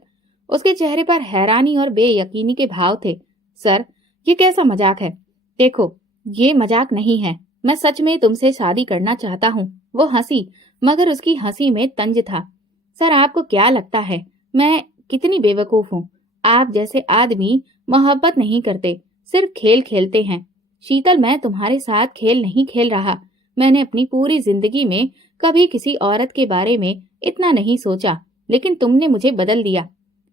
उसके चेहरे पर हैरानी और बेयकीनी के भाव थे। सर, ये कैसा मजाक है? देखो, ये मजाक नहीं है, मैं सच में तुमसे शादी करना चाहता हूँ। वो हंसी, मगर उसकी हंसी में तंज था। सर, आपको क्या लगता है मैं कितनी बेवकूफ हूँ? आप जैसे आदमी मोहब्बत नहीं करते, सिर्फ खेल खेलते हैं। शीतल, मैं तुम्हारे साथ खेल नहीं खेल रहा। मैंने अपनी पूरी जिंदगी में कभी किसी औरत के बारे में इतना नहीं सोचा, लेकिन तुमने मुझे बदल दिया।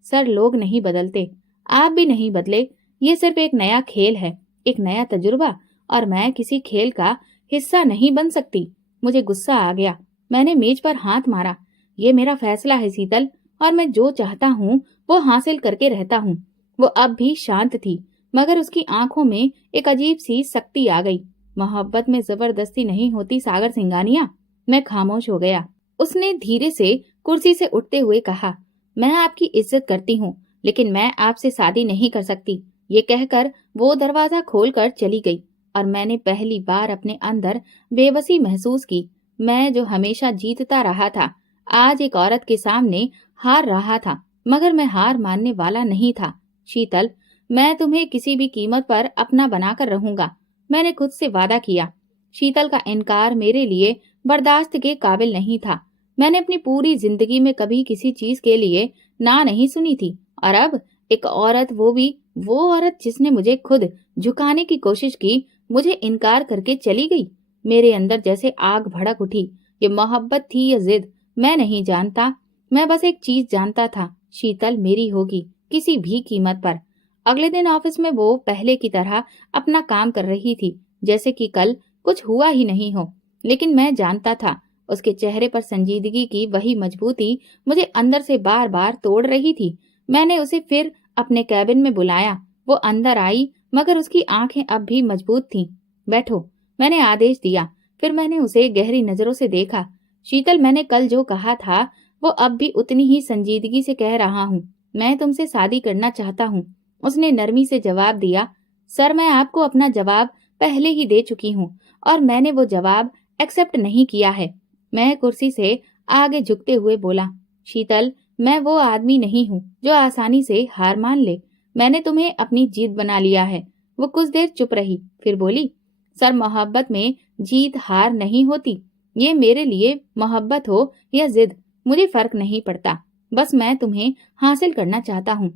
सर, लोग नहीं बदलते, आप भी नहीं बदले। ये सिर्फ एक नया खेल है, एक नया तजुर्बा, और मैं किसी खेल का हिस्सा नहीं बन सकती। मुझे गुस्सा आ गया। मैंने मेज पर हाथ मारा। ये मेरा फैसला है शीतल, और मैं जो चाहता हूँ वो हासिल करके रहता हूँ। वो अब भी शांत थी, मगर उसकी आंखों में एक अजीब सी सख्ती आ गई। मोहब्बत में जबरदस्ती नहीं होती सागर सिंघानिया। मैं खामोश हो गया। उसने धीरे से कुर्सी से उठते हुए कहा, मैं आपकी इज्जत करती हूँ, लेकिन मैं आपसे शादी नहीं कर सकती। ये कहकर वो दरवाजा खोलकर चली गई और मैंने पहली बार अपने अंदर बेबसी महसूस की। मैं जो हमेशा जीतता रहा था, आज एक औरत के सामने हार रहा था, मगर मैं हार मानने वाला नहीं था। शीतल, मैं तुम्हें किसी भी कीमत पर अपना बनाकर रहूंगा। मैंने खुद से वादा किया। शीतल का इनकार मेरे लिए बर्दाश्त के काबिल नहीं था। मैंने अपनी पूरी जिंदगी में कभी किसी चीज के लिए ना नहीं सुनी थी, और अब एक औरत, वो भी वो औरत जिसने मुझे खुद झुकाने की कोशिश की, मुझे इनकार करके चली गई। मेरे अंदर जैसे आग भड़क उठी। ये मोहब्बत थी या जिद, मैं नहीं जानता। मैं बस एक चीज जानता था, शीतल मेरी होगी, किसी भी कीमत पर। अगले दिन ऑफिस में वो पहले की तरह अपना काम कर रही थी, जैसे कि कल कुछ हुआ ही नहीं हो। लेकिन मैं जानता था, उसके चेहरे पर संजीदगी की वही मजबूती मुझे अंदर से बार बार तोड़ रही थी। मैंने उसे फिर अपने कैबिन में बुलाया। वो अंदर आई, मगर उसकी आंखें अब भी मजबूत थीं। बैठो, मैंने आदेश दिया। फिर मैंने उसे गहरी नजरों से देखा। शीतल, मैंने कल जो कहा था वो अब भी उतनी ही संजीदगी से कह रहा हूँ। मैं तुमसे शादी करना चाहता हूँ। उसने नरमी से जवाब दिया। सर, मैं आपको अपना जवाब पहले ही दे चुकी हूँ, और मैंने वो जवाब एक्सेप्ट नहीं किया है। मैं कुर्सी से आगे झुकते हुए बोला, शीतल, मैं वो आदमी नहीं हूँ जो आसानी से हार मान ले। मैंने तुम्हें अपनी जीत बना लिया है। वो कुछ देर चुप रही, फिर बोली, सर, मोहब्बत में जीत हार नहीं होती। ये मेरे लिए मोहब्बत हो या जिद, मुझे फर्क नहीं पड़ता। बस मैं तुम्हें हासिल करना चाहता हूँ।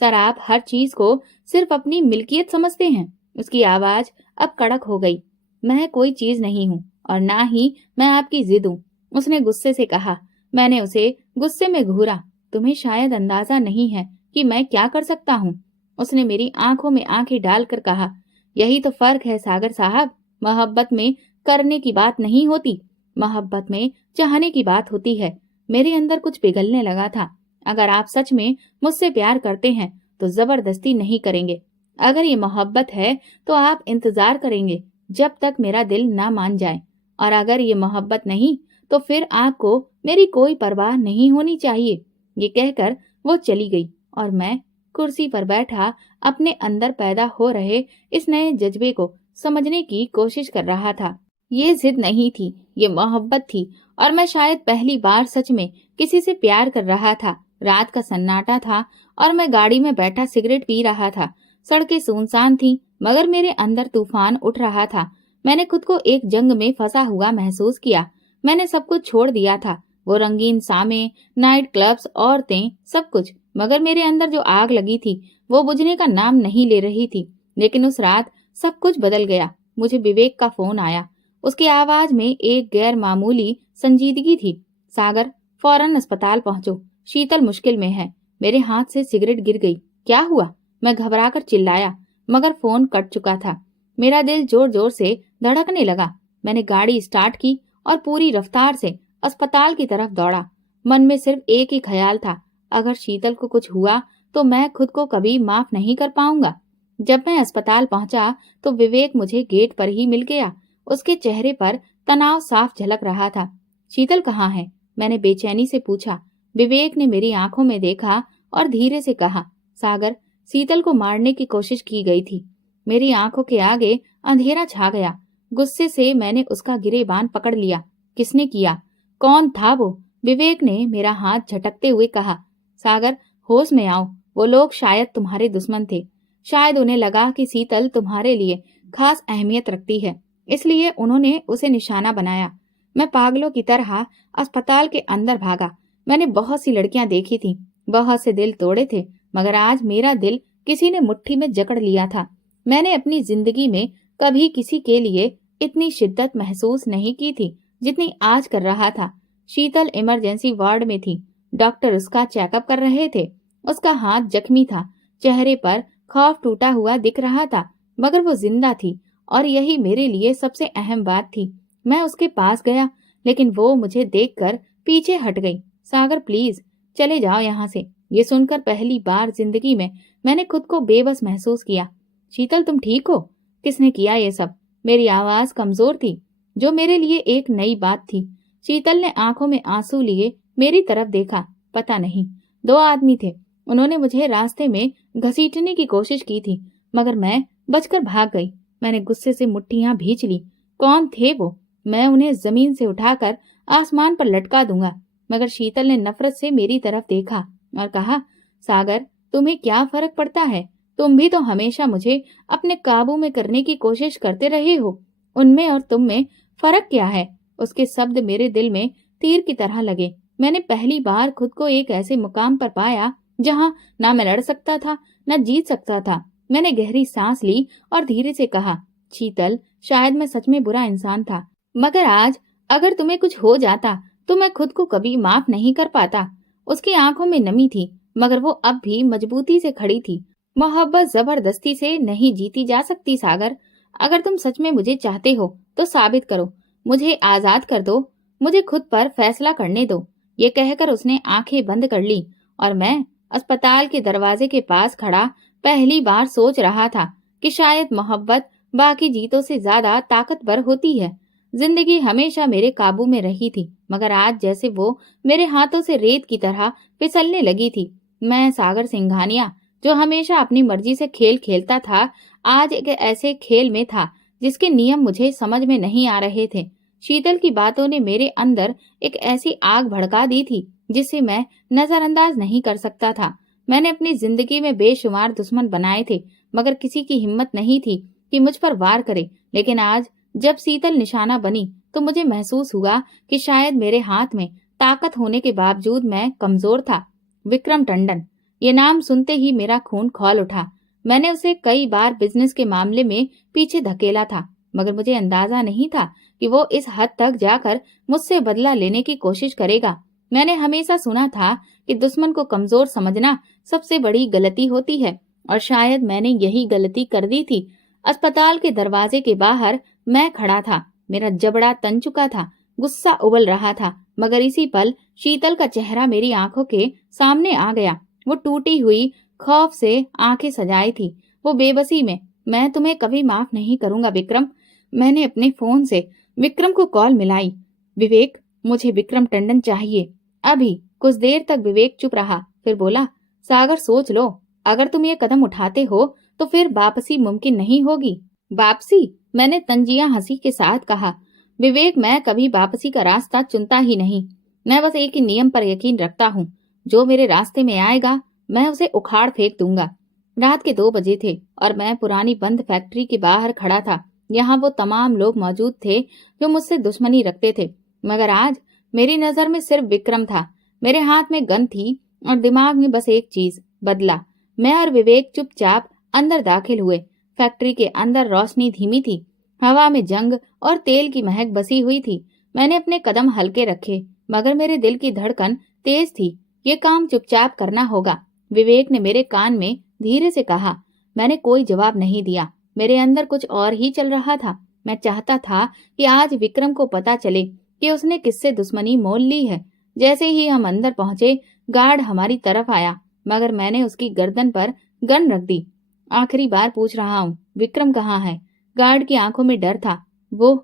सर, आप हर चीज को सिर्फ अपनी मिल्कियत समझते हैं। उसकी आवाज अब कड़क हो गई। मैं कोई चीज नहीं हूँ, और ना ही मैं आपकी जिद हूँ। उसने गुस्से से कहा। मैंने उसे गुस्से में घूरा। तुम्हें शायद अंदाजा नहीं है कि मैं क्या कर सकता हूँ। उसने मेरी आंखों में आंखें डालकर कहा, यही तो फर्क है सागर साहब। मोहब्बत में करने की बात नहीं होती, मोहब्बत में चाहने की बात होती है। मेरे अंदर कुछ पिघलने लगा था। अगर आप सच में मुझसे प्यार करते हैं तो जबरदस्ती नहीं करेंगे। अगर ये मोहब्बत है तो आप इंतजार करेंगे जब तक मेरा दिल ना मान जाए, और अगर ये मोहब्बत नहीं तो फिर आपको मेरी कोई परवाह नहीं होनी चाहिए। ये कहकर वो चली गई, और मैं कुर्सी पर बैठा अपने अंदर पैदा हो रहे इस नए जज्बे को समझने की कोशिश कर रहा था। ये जिद नहीं थी, ये मोहब्बत थी, और मैं शायद पहली बार सच में किसी से प्यार कर रहा था। रात का सन्नाटा था और मैं गाड़ी में बैठा सिगरेट पी रहा था। सड़कें सुनसान थीं, मगर मेरे अंदर तूफान उठ रहा था। मैंने खुद को एक जंग में फंसा हुआ महसूस किया। मैंने सब कुछ छोड़ दिया था, वो रंगीन सामे, नाइट क्लब्स, औरतें, सब कुछ। मगर मेरे अंदर जो आग लगी थी वो बुझने का नाम नहीं ले रही थी। लेकिन उस रात सब कुछ बदल गया। मुझे विवेक का फोन आया। उसकी आवाज में एक गैर मामूली संजीदगी थी। सागर, फौरन अस्पताल पहुंचो, शीतल मुश्किल में है। मेरे हाथ से सिगरेट गिर गई। क्या हुआ? मैं घबराकर चिल्लाया, मगर फोन कट चुका था। मेरा दिल जोर जोर से धड़कने लगा। मैंने गाड़ी स्टार्ट की और पूरी रफ्तार से अस्पताल की तरफ दौड़ा। मन में सिर्फ एक ही ख्याल था, अगर शीतल को कुछ हुआ तो मैं खुद को कभी माफ नहीं कर पाऊंगा। जब मैं अस्पताल पहुंचा तो विवेक मुझे गेट पर ही मिल गया। उसके चेहरे पर तनाव साफ झलक रहा था। शीतल कहाँ है? मैंने बेचैनी से पूछा। विवेक ने मेरी आंखों में देखा और धीरे से कहा, सागर, शीतल को मारने की कोशिश की गई थी। मेरी आंखों के आगे अंधेरा छा गया। गुस्से से मैंने उसका गिरेबान पकड़ लिया। किसने किया? कौन था वो? विवेक ने मेरा हाथ झटकते हुए कहा। सागर, होश में आओ। वो लोग शायद तुम्हारे दुश्मन थे। शायद उन्हें लगा कि शीतल तुम्हारे लिए खास अहमियत रखती है, इसलिए उन्होंने उसे निशाना बनाया। मैं पागलों की तरह अस्पताल के अंदर भागा। मैंने बहुत सी लड़कियां देखी थी, बहुत से दिल तोड़े थे, मगर आज मेरा दिल किसी ने मुट्ठी में जकड़ लिया था। मैंने अपनी जिंदगी में कभी किसी के लिए इतनी शिद्दत महसूस नहीं की थी जितनी आज कर रहा था। शीतल इमरजेंसी वार्ड में थी। डॉक्टर उसका चेकअप कर रहे थे। उसका हाथ जख्मी था, चेहरे पर खौफ टूटा हुआ दिख रहा था, मगर वो जिंदा थी और यही मेरे लिए सबसे अहम बात थी। मैं उसके पास गया, लेकिन वो मुझे देखकर पीछे हट गई। सागर प्लीज चले जाओ यहाँ से। ये सुनकर पहली बार जिंदगी में मैंने खुद को बेबस महसूस किया। शीतल तुम ठीक हो? किसने किया ये सब? मेरी आवाज कमजोर थी, जो मेरे लिए एक नई बात थी। शीतल ने आंखों में आंसू लिए मेरी तरफ देखा। पता नहीं, 2 आदमी थे। उन्होंने मुझे रास्ते में घसीटने की कोशिश की थी, मगर मैं बचकर भाग गई। मैंने गुस्से से मुट्ठियां भींच ली। कौन थे वो? मैं उन्हें जमीन से उठाकर आसमान पर लटका दूंगा। मगर शीतल ने नफरत से मेरी तरफ देखा और कहा, सागर तुम्हें क्या फर्क पड़ता है? तुम भी तो हमेशा मुझे अपने काबू में करने की कोशिश करते रहे हो। उनमें और तुम में फर्क क्या है? उसके शब्द मेरे दिल में तीर की तरह लगे। मैंने पहली बार खुद को एक ऐसे मुकाम पर पाया जहां ना मैं लड़ सकता था, न जीत सकता था। मैंने गहरी सांस ली और धीरे से कहा, शीतल शायद मैं सच में बुरा इंसान था, मगर आज अगर तुम्हें कुछ हो जाता तो मैं खुद को कभी माफ नहीं कर पाता। उसकी आंखों में नमी थी, मगर वो अब भी मजबूती से खड़ी थी। मोहब्बत जबरदस्ती से नहीं जीती जा सकती सागर। अगर तुम सच में मुझे चाहते हो तो साबित करो। मुझे आजाद कर दो। मुझे खुद पर फैसला करने दो। ये कहकर उसने आंखें बंद कर ली और मैं अस्पताल के दरवाजे के पास खड़ा पहली बार सोच रहा था कि शायद मोहब्बत बाकी जीतों से ज्यादा ताकतवर होती है। जिंदगी हमेशा मेरे काबू में रही थी, मगर आज जैसे वो मेरे हाथों से रेत की तरह फिसलने लगी थी। मैं सागर सिंघानिया, जो हमेशा अपनी मर्जी से खेल खेलता था, आज एक ऐसे खेल में था जिसके नियम मुझे समझ में नहीं आ रहे थे। शीतल की बातों ने मेरे अंदर एक ऐसी आग भड़का दी थी जिसे मैं नजरअंदाज नहीं कर सकता था। मैंने अपनी जिंदगी में बेशुमार दुश्मन बनाए थे, मगर किसी की हिम्मत नहीं थी कि मुझ पर वार करे। लेकिन आज जब शीतल निशाना बनी तो मुझे महसूस हुआ कि शायद मेरे हाथ में ताकत होने के बावजूद मैं कमजोर था। विक्रम टंडन, ये नाम सुनते ही मेरा खून खौल उठा। मैंने उसे कई बार बिजनेस के मामले में पीछे धकेला था, मगर मुझे अंदाजा नहीं था कि वो इस हद तक जाकर मुझसे बदला लेने की कोशिश करेगा। मैंने हमेशा सुना था कि दुश्मन को कमजोर समझना सबसे बड़ी गलती होती है, और शायद मैंने यही गलती कर दी थी। अस्पताल के दरवाजे के बाहर मैं खड़ा था। मेरा जबड़ा तन चुका था, गुस्सा उबल रहा था, मगर इसी पल शीतल का चेहरा मेरी आंखों के सामने आ गया। वो टूटी हुई खौफ से आंखें सजाई थी। वो बेबसी में, मैं तुम्हें कभी माफ नहीं करूंगा विक्रम। मैंने अपने फोन से विक्रम को कॉल मिलाई। विवेक, मुझे विक्रम टंडन चाहिए अभी। कुछ देर तक विवेक चुप रहा, फिर बोला, सागर सोच लो। अगर तुम ये कदम उठाते हो तो फिर वापसी मुमकिन नहीं होगी। वापसी? मैंने तंजिया हंसी के साथ कहा। विवेक, मैं कभी वापसी का रास्ता चुनता ही नहीं। मैं बस एक ही नियम पर यकीन रखता हूँ, जो मेरे रास्ते में आएगा मैं उसे उखाड़ फेंक दूंगा। रात के 2 बजे थे और मैं पुरानी बंद फैक्ट्री के बाहर खड़ा था। यहाँ वो तमाम लोग मौजूद थे जो मुझसे दुश्मनी रखते थे, मगर आज मेरी नजर में सिर्फ विक्रम था। मेरे हाथ में गन थी और दिमाग में बस एक चीज, बदला। मैं और विवेक चुपचाप अंदर दाखिल हुए। फैक्ट्री के अंदर रोशनी धीमी थी, हवा में जंग और तेल की महक बसी हुई थी। मैंने अपने कदम हल्के रखे, मगर मेरे दिल की धड़कन तेज थी। ये काम चुपचाप करना होगा, विवेक ने मेरे कान में धीरे से कहा। मैंने कोई जवाब नहीं दिया। मेरे अंदर कुछ और ही चल रहा था। मैं चाहता था कि आज विक्रम को पता चले कि उसने किससे दुश्मनी मोल ली है। जैसे ही हम अंदर पहुंचे, गार्ड हमारी तरफ आया, मगर मैंने उसकी गर्दन पर गन रख दी। आखिरी बार पूछ रहा हूँ, विक्रम कहाँ है? गार्ड की आंखों में डर था। वो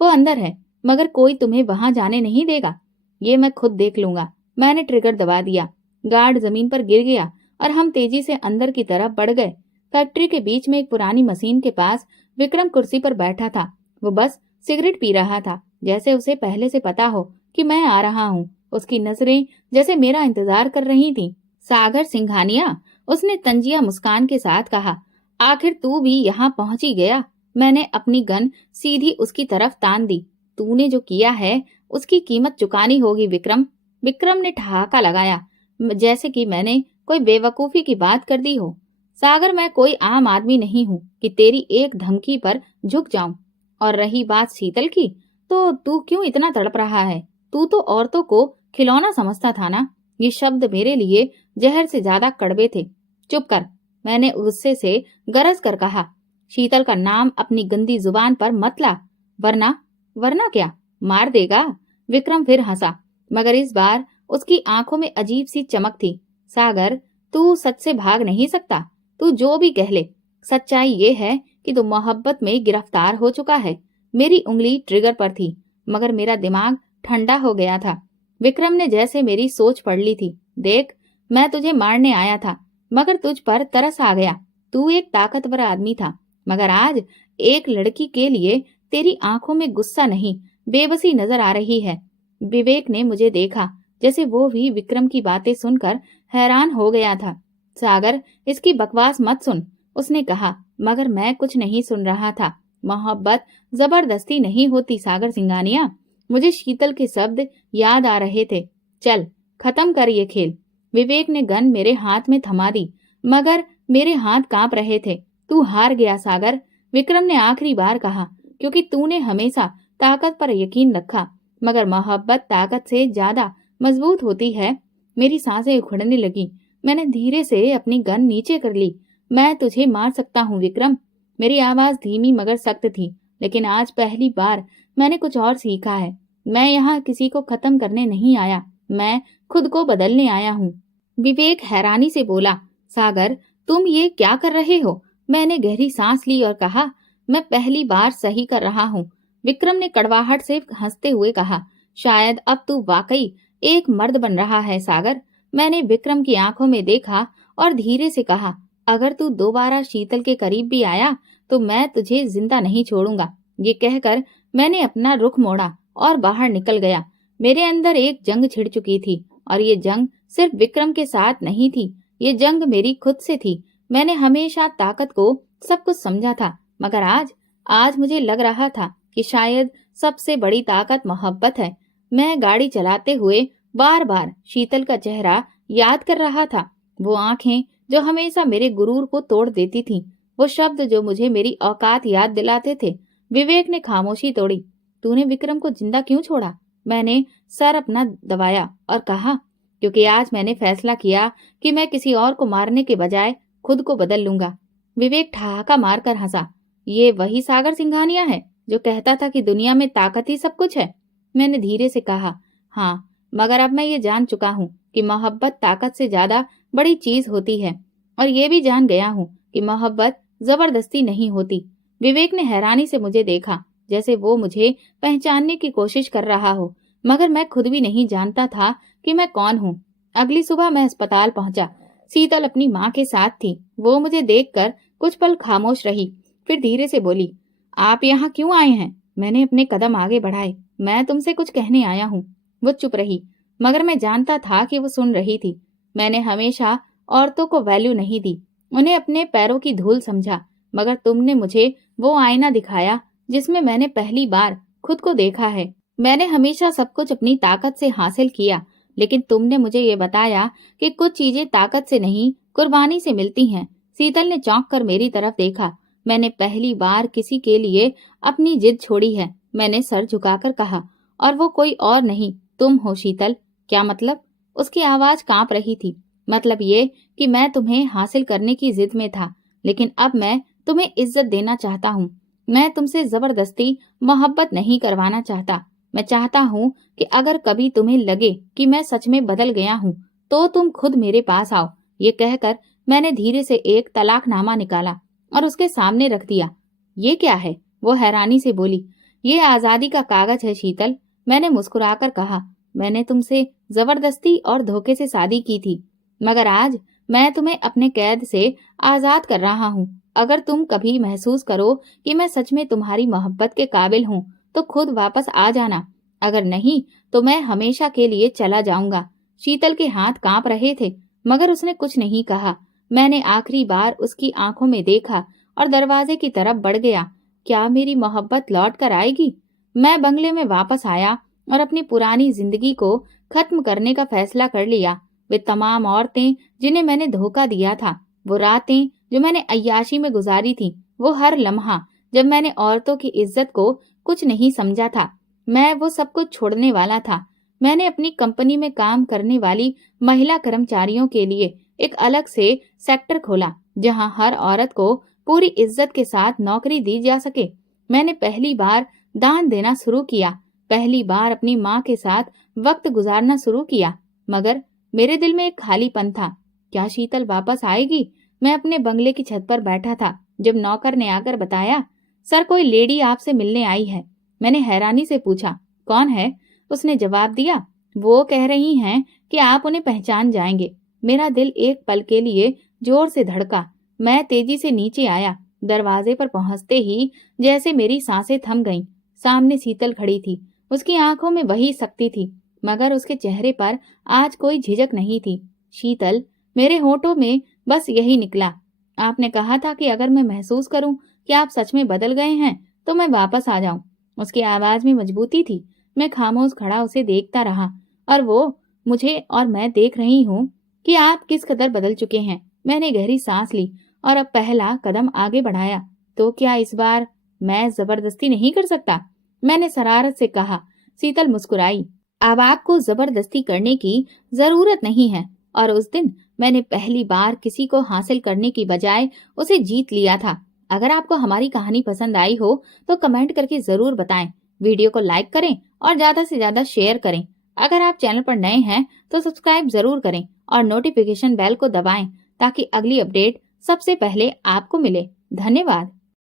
अंदर है, मगर कोई तुम्हें वहां जाने नहीं देगा। ये मैं खुद देख लूंगा। मैंने ट्रिगर दबा दिया। गार्ड जमीन पर गिर गया और हम तेजी से अंदर की तरफ बढ़ गए। फैक्ट्री के बीच में एक पुरानी मशीन के पास विक्रम कुर्सी पर बैठा था। वो बस सिगरेट पी रहा था, जैसे उसे पहले से पता हो कि मैं आ रहा हूँ। उसकी नजरें जैसे मेरा इंतजार कर रही थी। सागर सिंघानिया, उसने तंजिया मुस्कान के साथ कहा, आखिर तू भी यहाँ पहुंच ही गया। मैंने अपनी गन सीधी उसकी तरफ तान दी। तूने जो किया है उसकी कीमत चुकानी होगी विक्रम। विक्रम ने ठहाका लगाया, जैसे कि मैंने कोई बेवकूफी की बात कर दी हो। सागर, मैं कोई आम आदमी नहीं हूँ कि तेरी एक धमकी पर झुक जाऊं। और रही बात शीतल की, तो तू क्यों इतना तड़प रहा है? तू तो औरतों को खिलौना समझता था ना? ये शब्द मेरे लिए जहर से ज्यादा कड़वे थे। चुप कर, मैंने गुस्से से गरज कर कहा। शीतल का नाम अपनी गंदी जुबान पर मत ला, वरना वरना क्या, मार देगा। विक्रम फिर हंसा, मगर इस बार उसकी आंखों में अजीब सी चमक थी। सागर, तू सच से भाग नहीं सकता। तू जो भी कह ले, सच्चाई ये है कि तू मोहब्बत में गिरफ्तार हो चुका है। मेरी उंगली ट्रिगर पर थी, मगर मेरा दिमाग ठंडा हो गया था। विक्रम ने जैसे मेरी सोच पढ़ ली थी। देख, मैं तुझे मारने आया था, मगर तुझ पर तरस आ गया। तू एक ताकतवर आदमी था, मगर आज एक लड़की के लिए तेरी आंखों में गुस्सा नहीं, बेबसी नजर आ रही है। विवेक ने मुझे देखा, जैसे वो भी विक्रम की बातें सुनकर हैरान हो गया था। सागर, इसकी बकवास मत सुन, उसने कहा, मगर मैं कुछ नहीं सुन रहा था। मोहब्बत जबरदस्ती नहीं होती सागर सिंघानिया। मुझे शीतल के शब्द याद आ रहे थे। चल, खत्म कर ये खेल। विवेक ने गन मेरे हाथ में थमा दी, मगर मेरे हाथ कांप रहे थे। तू हार गया सागर, विक्रम ने आखिरी बार कहा, क्योंकि तूने हमेशा ताकत पर यकीन रखा, मगर मोहब्बत ताकत से ज्यादा मजबूत होती है। मेरी सांसें उखड़ने लगी। मैंने धीरे से अपनी गन नीचे कर ली। मैं तुझे मार सकता हूँ विक्रम। मेरी आवाज धीमी मगर सख्त थी, लेकिन आज पहली बार मैंने कुछ और सीखा है। मैं यहाँ किसी को खत्म करने नहीं आया, मैं खुद को बदलने आया हूँ। विवेक हैरानी से बोला, सागर, तुम ये क्या कर रहे हो? मैंने गहरी सांस ली और कहा, मैं पहली बार सही कर रहा हूँ। विक्रम ने कड़वाहट से हंसते हुए कहा, शायद अब तू वाकई एक मर्द बन रहा है सागर। मैंने विक्रम की आंखों में देखा और धीरे से कहा, अगर तू दोबारा शीतल के करीब भी आया तो मैं तुझे जिंदा नहीं छोड़ूंगा। ये कहकर मैंने अपना रुख मोड़ा और बाहर निकल गया। मेरे अंदर एक जंग छिड़ चुकी थी, और ये जंग सिर्फ विक्रम के साथ नहीं थी, ये जंग मेरी खुद से थी। मैंने हमेशा ताकत को सब कुछ समझा था, मगर आज मुझे लग रहा था कि शायद सबसे बड़ी ताकत मोहब्बत है। मैं गाड़ी चलाते हुए बार बार शीतल का चेहरा याद कर रहा था, वो आंखें जो हमेशा मेरे गुरूर को तोड़ देती थीं, वो शब्द जो मुझे मेरी औकात याद दिलाते थे। विवेक ने खामोशी तोड़ी। तूने विक्रम को जिंदा क्यों छोड़ा? मैंने सर अपना दबाया और कहा, क्योंकि आज मैंने फैसला किया कि मैं किसी और को मारने के बजाय खुद को बदल लूंगा। विवेक ठहाका मारकर हंसा। ये वही सागर सिंघानिया है जो कहता था कि दुनिया में ताकत ही सब कुछ है? मैंने धीरे से कहा, हाँ, मगर अब मैं ये जान चुका हूँ कि मोहब्बत ताकत से ज्यादा बड़ी चीज होती है, और ये भी जान गया हूँ कि मोहब्बत जबरदस्ती नहीं होती। विवेक ने हैरानी से मुझे देखा, जैसे वो मुझे पहचानने की कोशिश कर रहा हो, मगर मैं खुद भी नहीं जानता था कि मैं कौन हूँ। अगली सुबह मैं अस्पताल पहुंचा। शीतल अपनी माँ के साथ थी। वो मुझे देखकर कुछ पल खामोश रही, फिर धीरे से बोली, आप यहाँ क्यों आए हैं? मैंने अपने कदम आगे बढ़ाए। मैं तुमसे कुछ कहने आया हूँ। वो चुप रही, मगर मैं जानता था कि वो सुन रही थी। मैंने हमेशा औरतों को वैल्यू नहीं दी, उन्हें अपने पैरों की धूल समझा, मगर तुमने मुझे वो आईना दिखाया जिसमें मैंने पहली बार खुद को देखा है। मैंने हमेशा सब कुछ अपनी ताकत से हासिल किया, लेकिन तुमने मुझे ये बताया कि कुछ चीजें ताकत से नहीं, कुर्बानी से मिलती हैं। शीतल ने चौंक कर मेरी तरफ देखा। मैंने पहली बार किसी के लिए अपनी जिद छोड़ी है। मैंने सर झुकाकर कहा, और वो कोई और नहीं, तुम हो शीतल। क्या मतलब? उसकी आवाज कांप रही थी। मतलब ये कि मैं तुम्हें हासिल करने की जिद में था, लेकिन अब मैं तुम्हें इज्जत देना चाहता हूँ। मैं तुमसे जबरदस्ती मोहब्बत नहीं करवाना चाहता। मैं चाहता हूँ कि अगर कभी तुम्हें लगे कि मैं सच में बदल गया हूँ, तो तुम खुद मेरे पास आओ। ये कहकर मैंने धीरे से एक तलाकनामा निकाला और उसके सामने रख दिया। ये क्या है? वो हैरानी से बोली। ये आजादी का कागज है शीतल। मैंने मुस्कुराकर कहा, मैंने तुमसे जबरदस्ती और धोखे से शादी की थी, मगर आज मैं तुम्हें अपने कैद से आजाद कर रहा हूँ। अगर तुम कभी महसूस करो कि मैं सच में तुम्हारी मोहब्बत के काबिल हूँ, तो खुद वापस आ जाना। अगर नहीं, तो मैं हमेशा के लिए चला जाऊंगा। शीतल के हाथ कांप रहे थे, मगर उसने कुछ नहीं कहा। मैंने आखिरी बार उसकी आंखों में देखा और दरवाजे की तरफ बढ़ गया। क्या मेरी मोहब्बत लौट कर आएगी? मैं बंगले में वापस आया और अपनी पुरानी जिंदगी को खत्म करने का फैसला कर लिया। वे तमाम औरतें जिन्हें मैंने धोखा दिया था, वो रातें जो मैंने अय्याशी में गुजारी थी, वो हर लम्हा जब मैंने औरतों की इज्जत को कुछ नहीं समझा था, मैं वो सब कुछ छोड़ने वाला था। मैंने अपनी कंपनी में काम करने वाली महिला कर्मचारियों के लिए एक अलग से सेक्टर खोला, जहां हर औरत को पूरी इज्जत के साथ नौकरी दी जा सके। मैंने पहली बार दान देना शुरू किया, पहली बार अपनी माँ के साथ वक्त गुजारना शुरू किया, मगर मेरे दिल में एक खालीपन था। क्या शीतल वापस आएगी? मैं अपने बंगले की छत पर बैठा था जब नौकर ने आकर बताया, सर कोई लेडी आपसे मिलने आई है। मैंने हैरानी से पूछा, कौन है? उसने जवाब दिया, वो कह रही हैं कि आप उन्हें पहचान जाएंगे। मेरा दिल एक पल के लिए जोर से धड़का। मैं तेजी से नीचे आया। दरवाजे पर पहुंचते ही जैसे मेरी सांसें थम गईं। सामने शीतल खड़ी थी। उसकी आंखों में वही शक्ति थी, मगर उसके चेहरे पर आज कोई झिझक नहीं थी। शीतल, मेरे होठों में बस यही निकला। आपने कहा था कि अगर मैं महसूस करूं कि आप सच में बदल गए हैं तो मैं वापस आ जाऊं। उसकी आवाज में मजबूती थी। मैं खामोश खड़ा उसे देखता रहा और वो मुझे, और मैं देख रही हूँ कि आप किस कदर बदल चुके हैं। मैंने गहरी सांस ली और अब पहला कदम आगे बढ़ाया। तो क्या इस बार मैं जबरदस्ती नहीं कर सकता? मैंने शरारत से कहा। शीतल मुस्कुराई। अब आपको जबरदस्ती करने की जरूरत नहीं है। और उस दिन मैंने पहली बार किसी को हासिल करने की बजाय उसे जीत लिया था। अगर आपको हमारी कहानी पसंद आई हो तो कमेंट करके जरूर बताएं। वीडियो को लाइक करें और ज्यादा से ज्यादा शेयर करें। अगर आप चैनल पर नए हैं तो सब्सक्राइब जरूर करें और नोटिफिकेशन बेल को दबाएं ताकि अगली अपडेट सबसे पहले आपको मिले। धन्यवाद।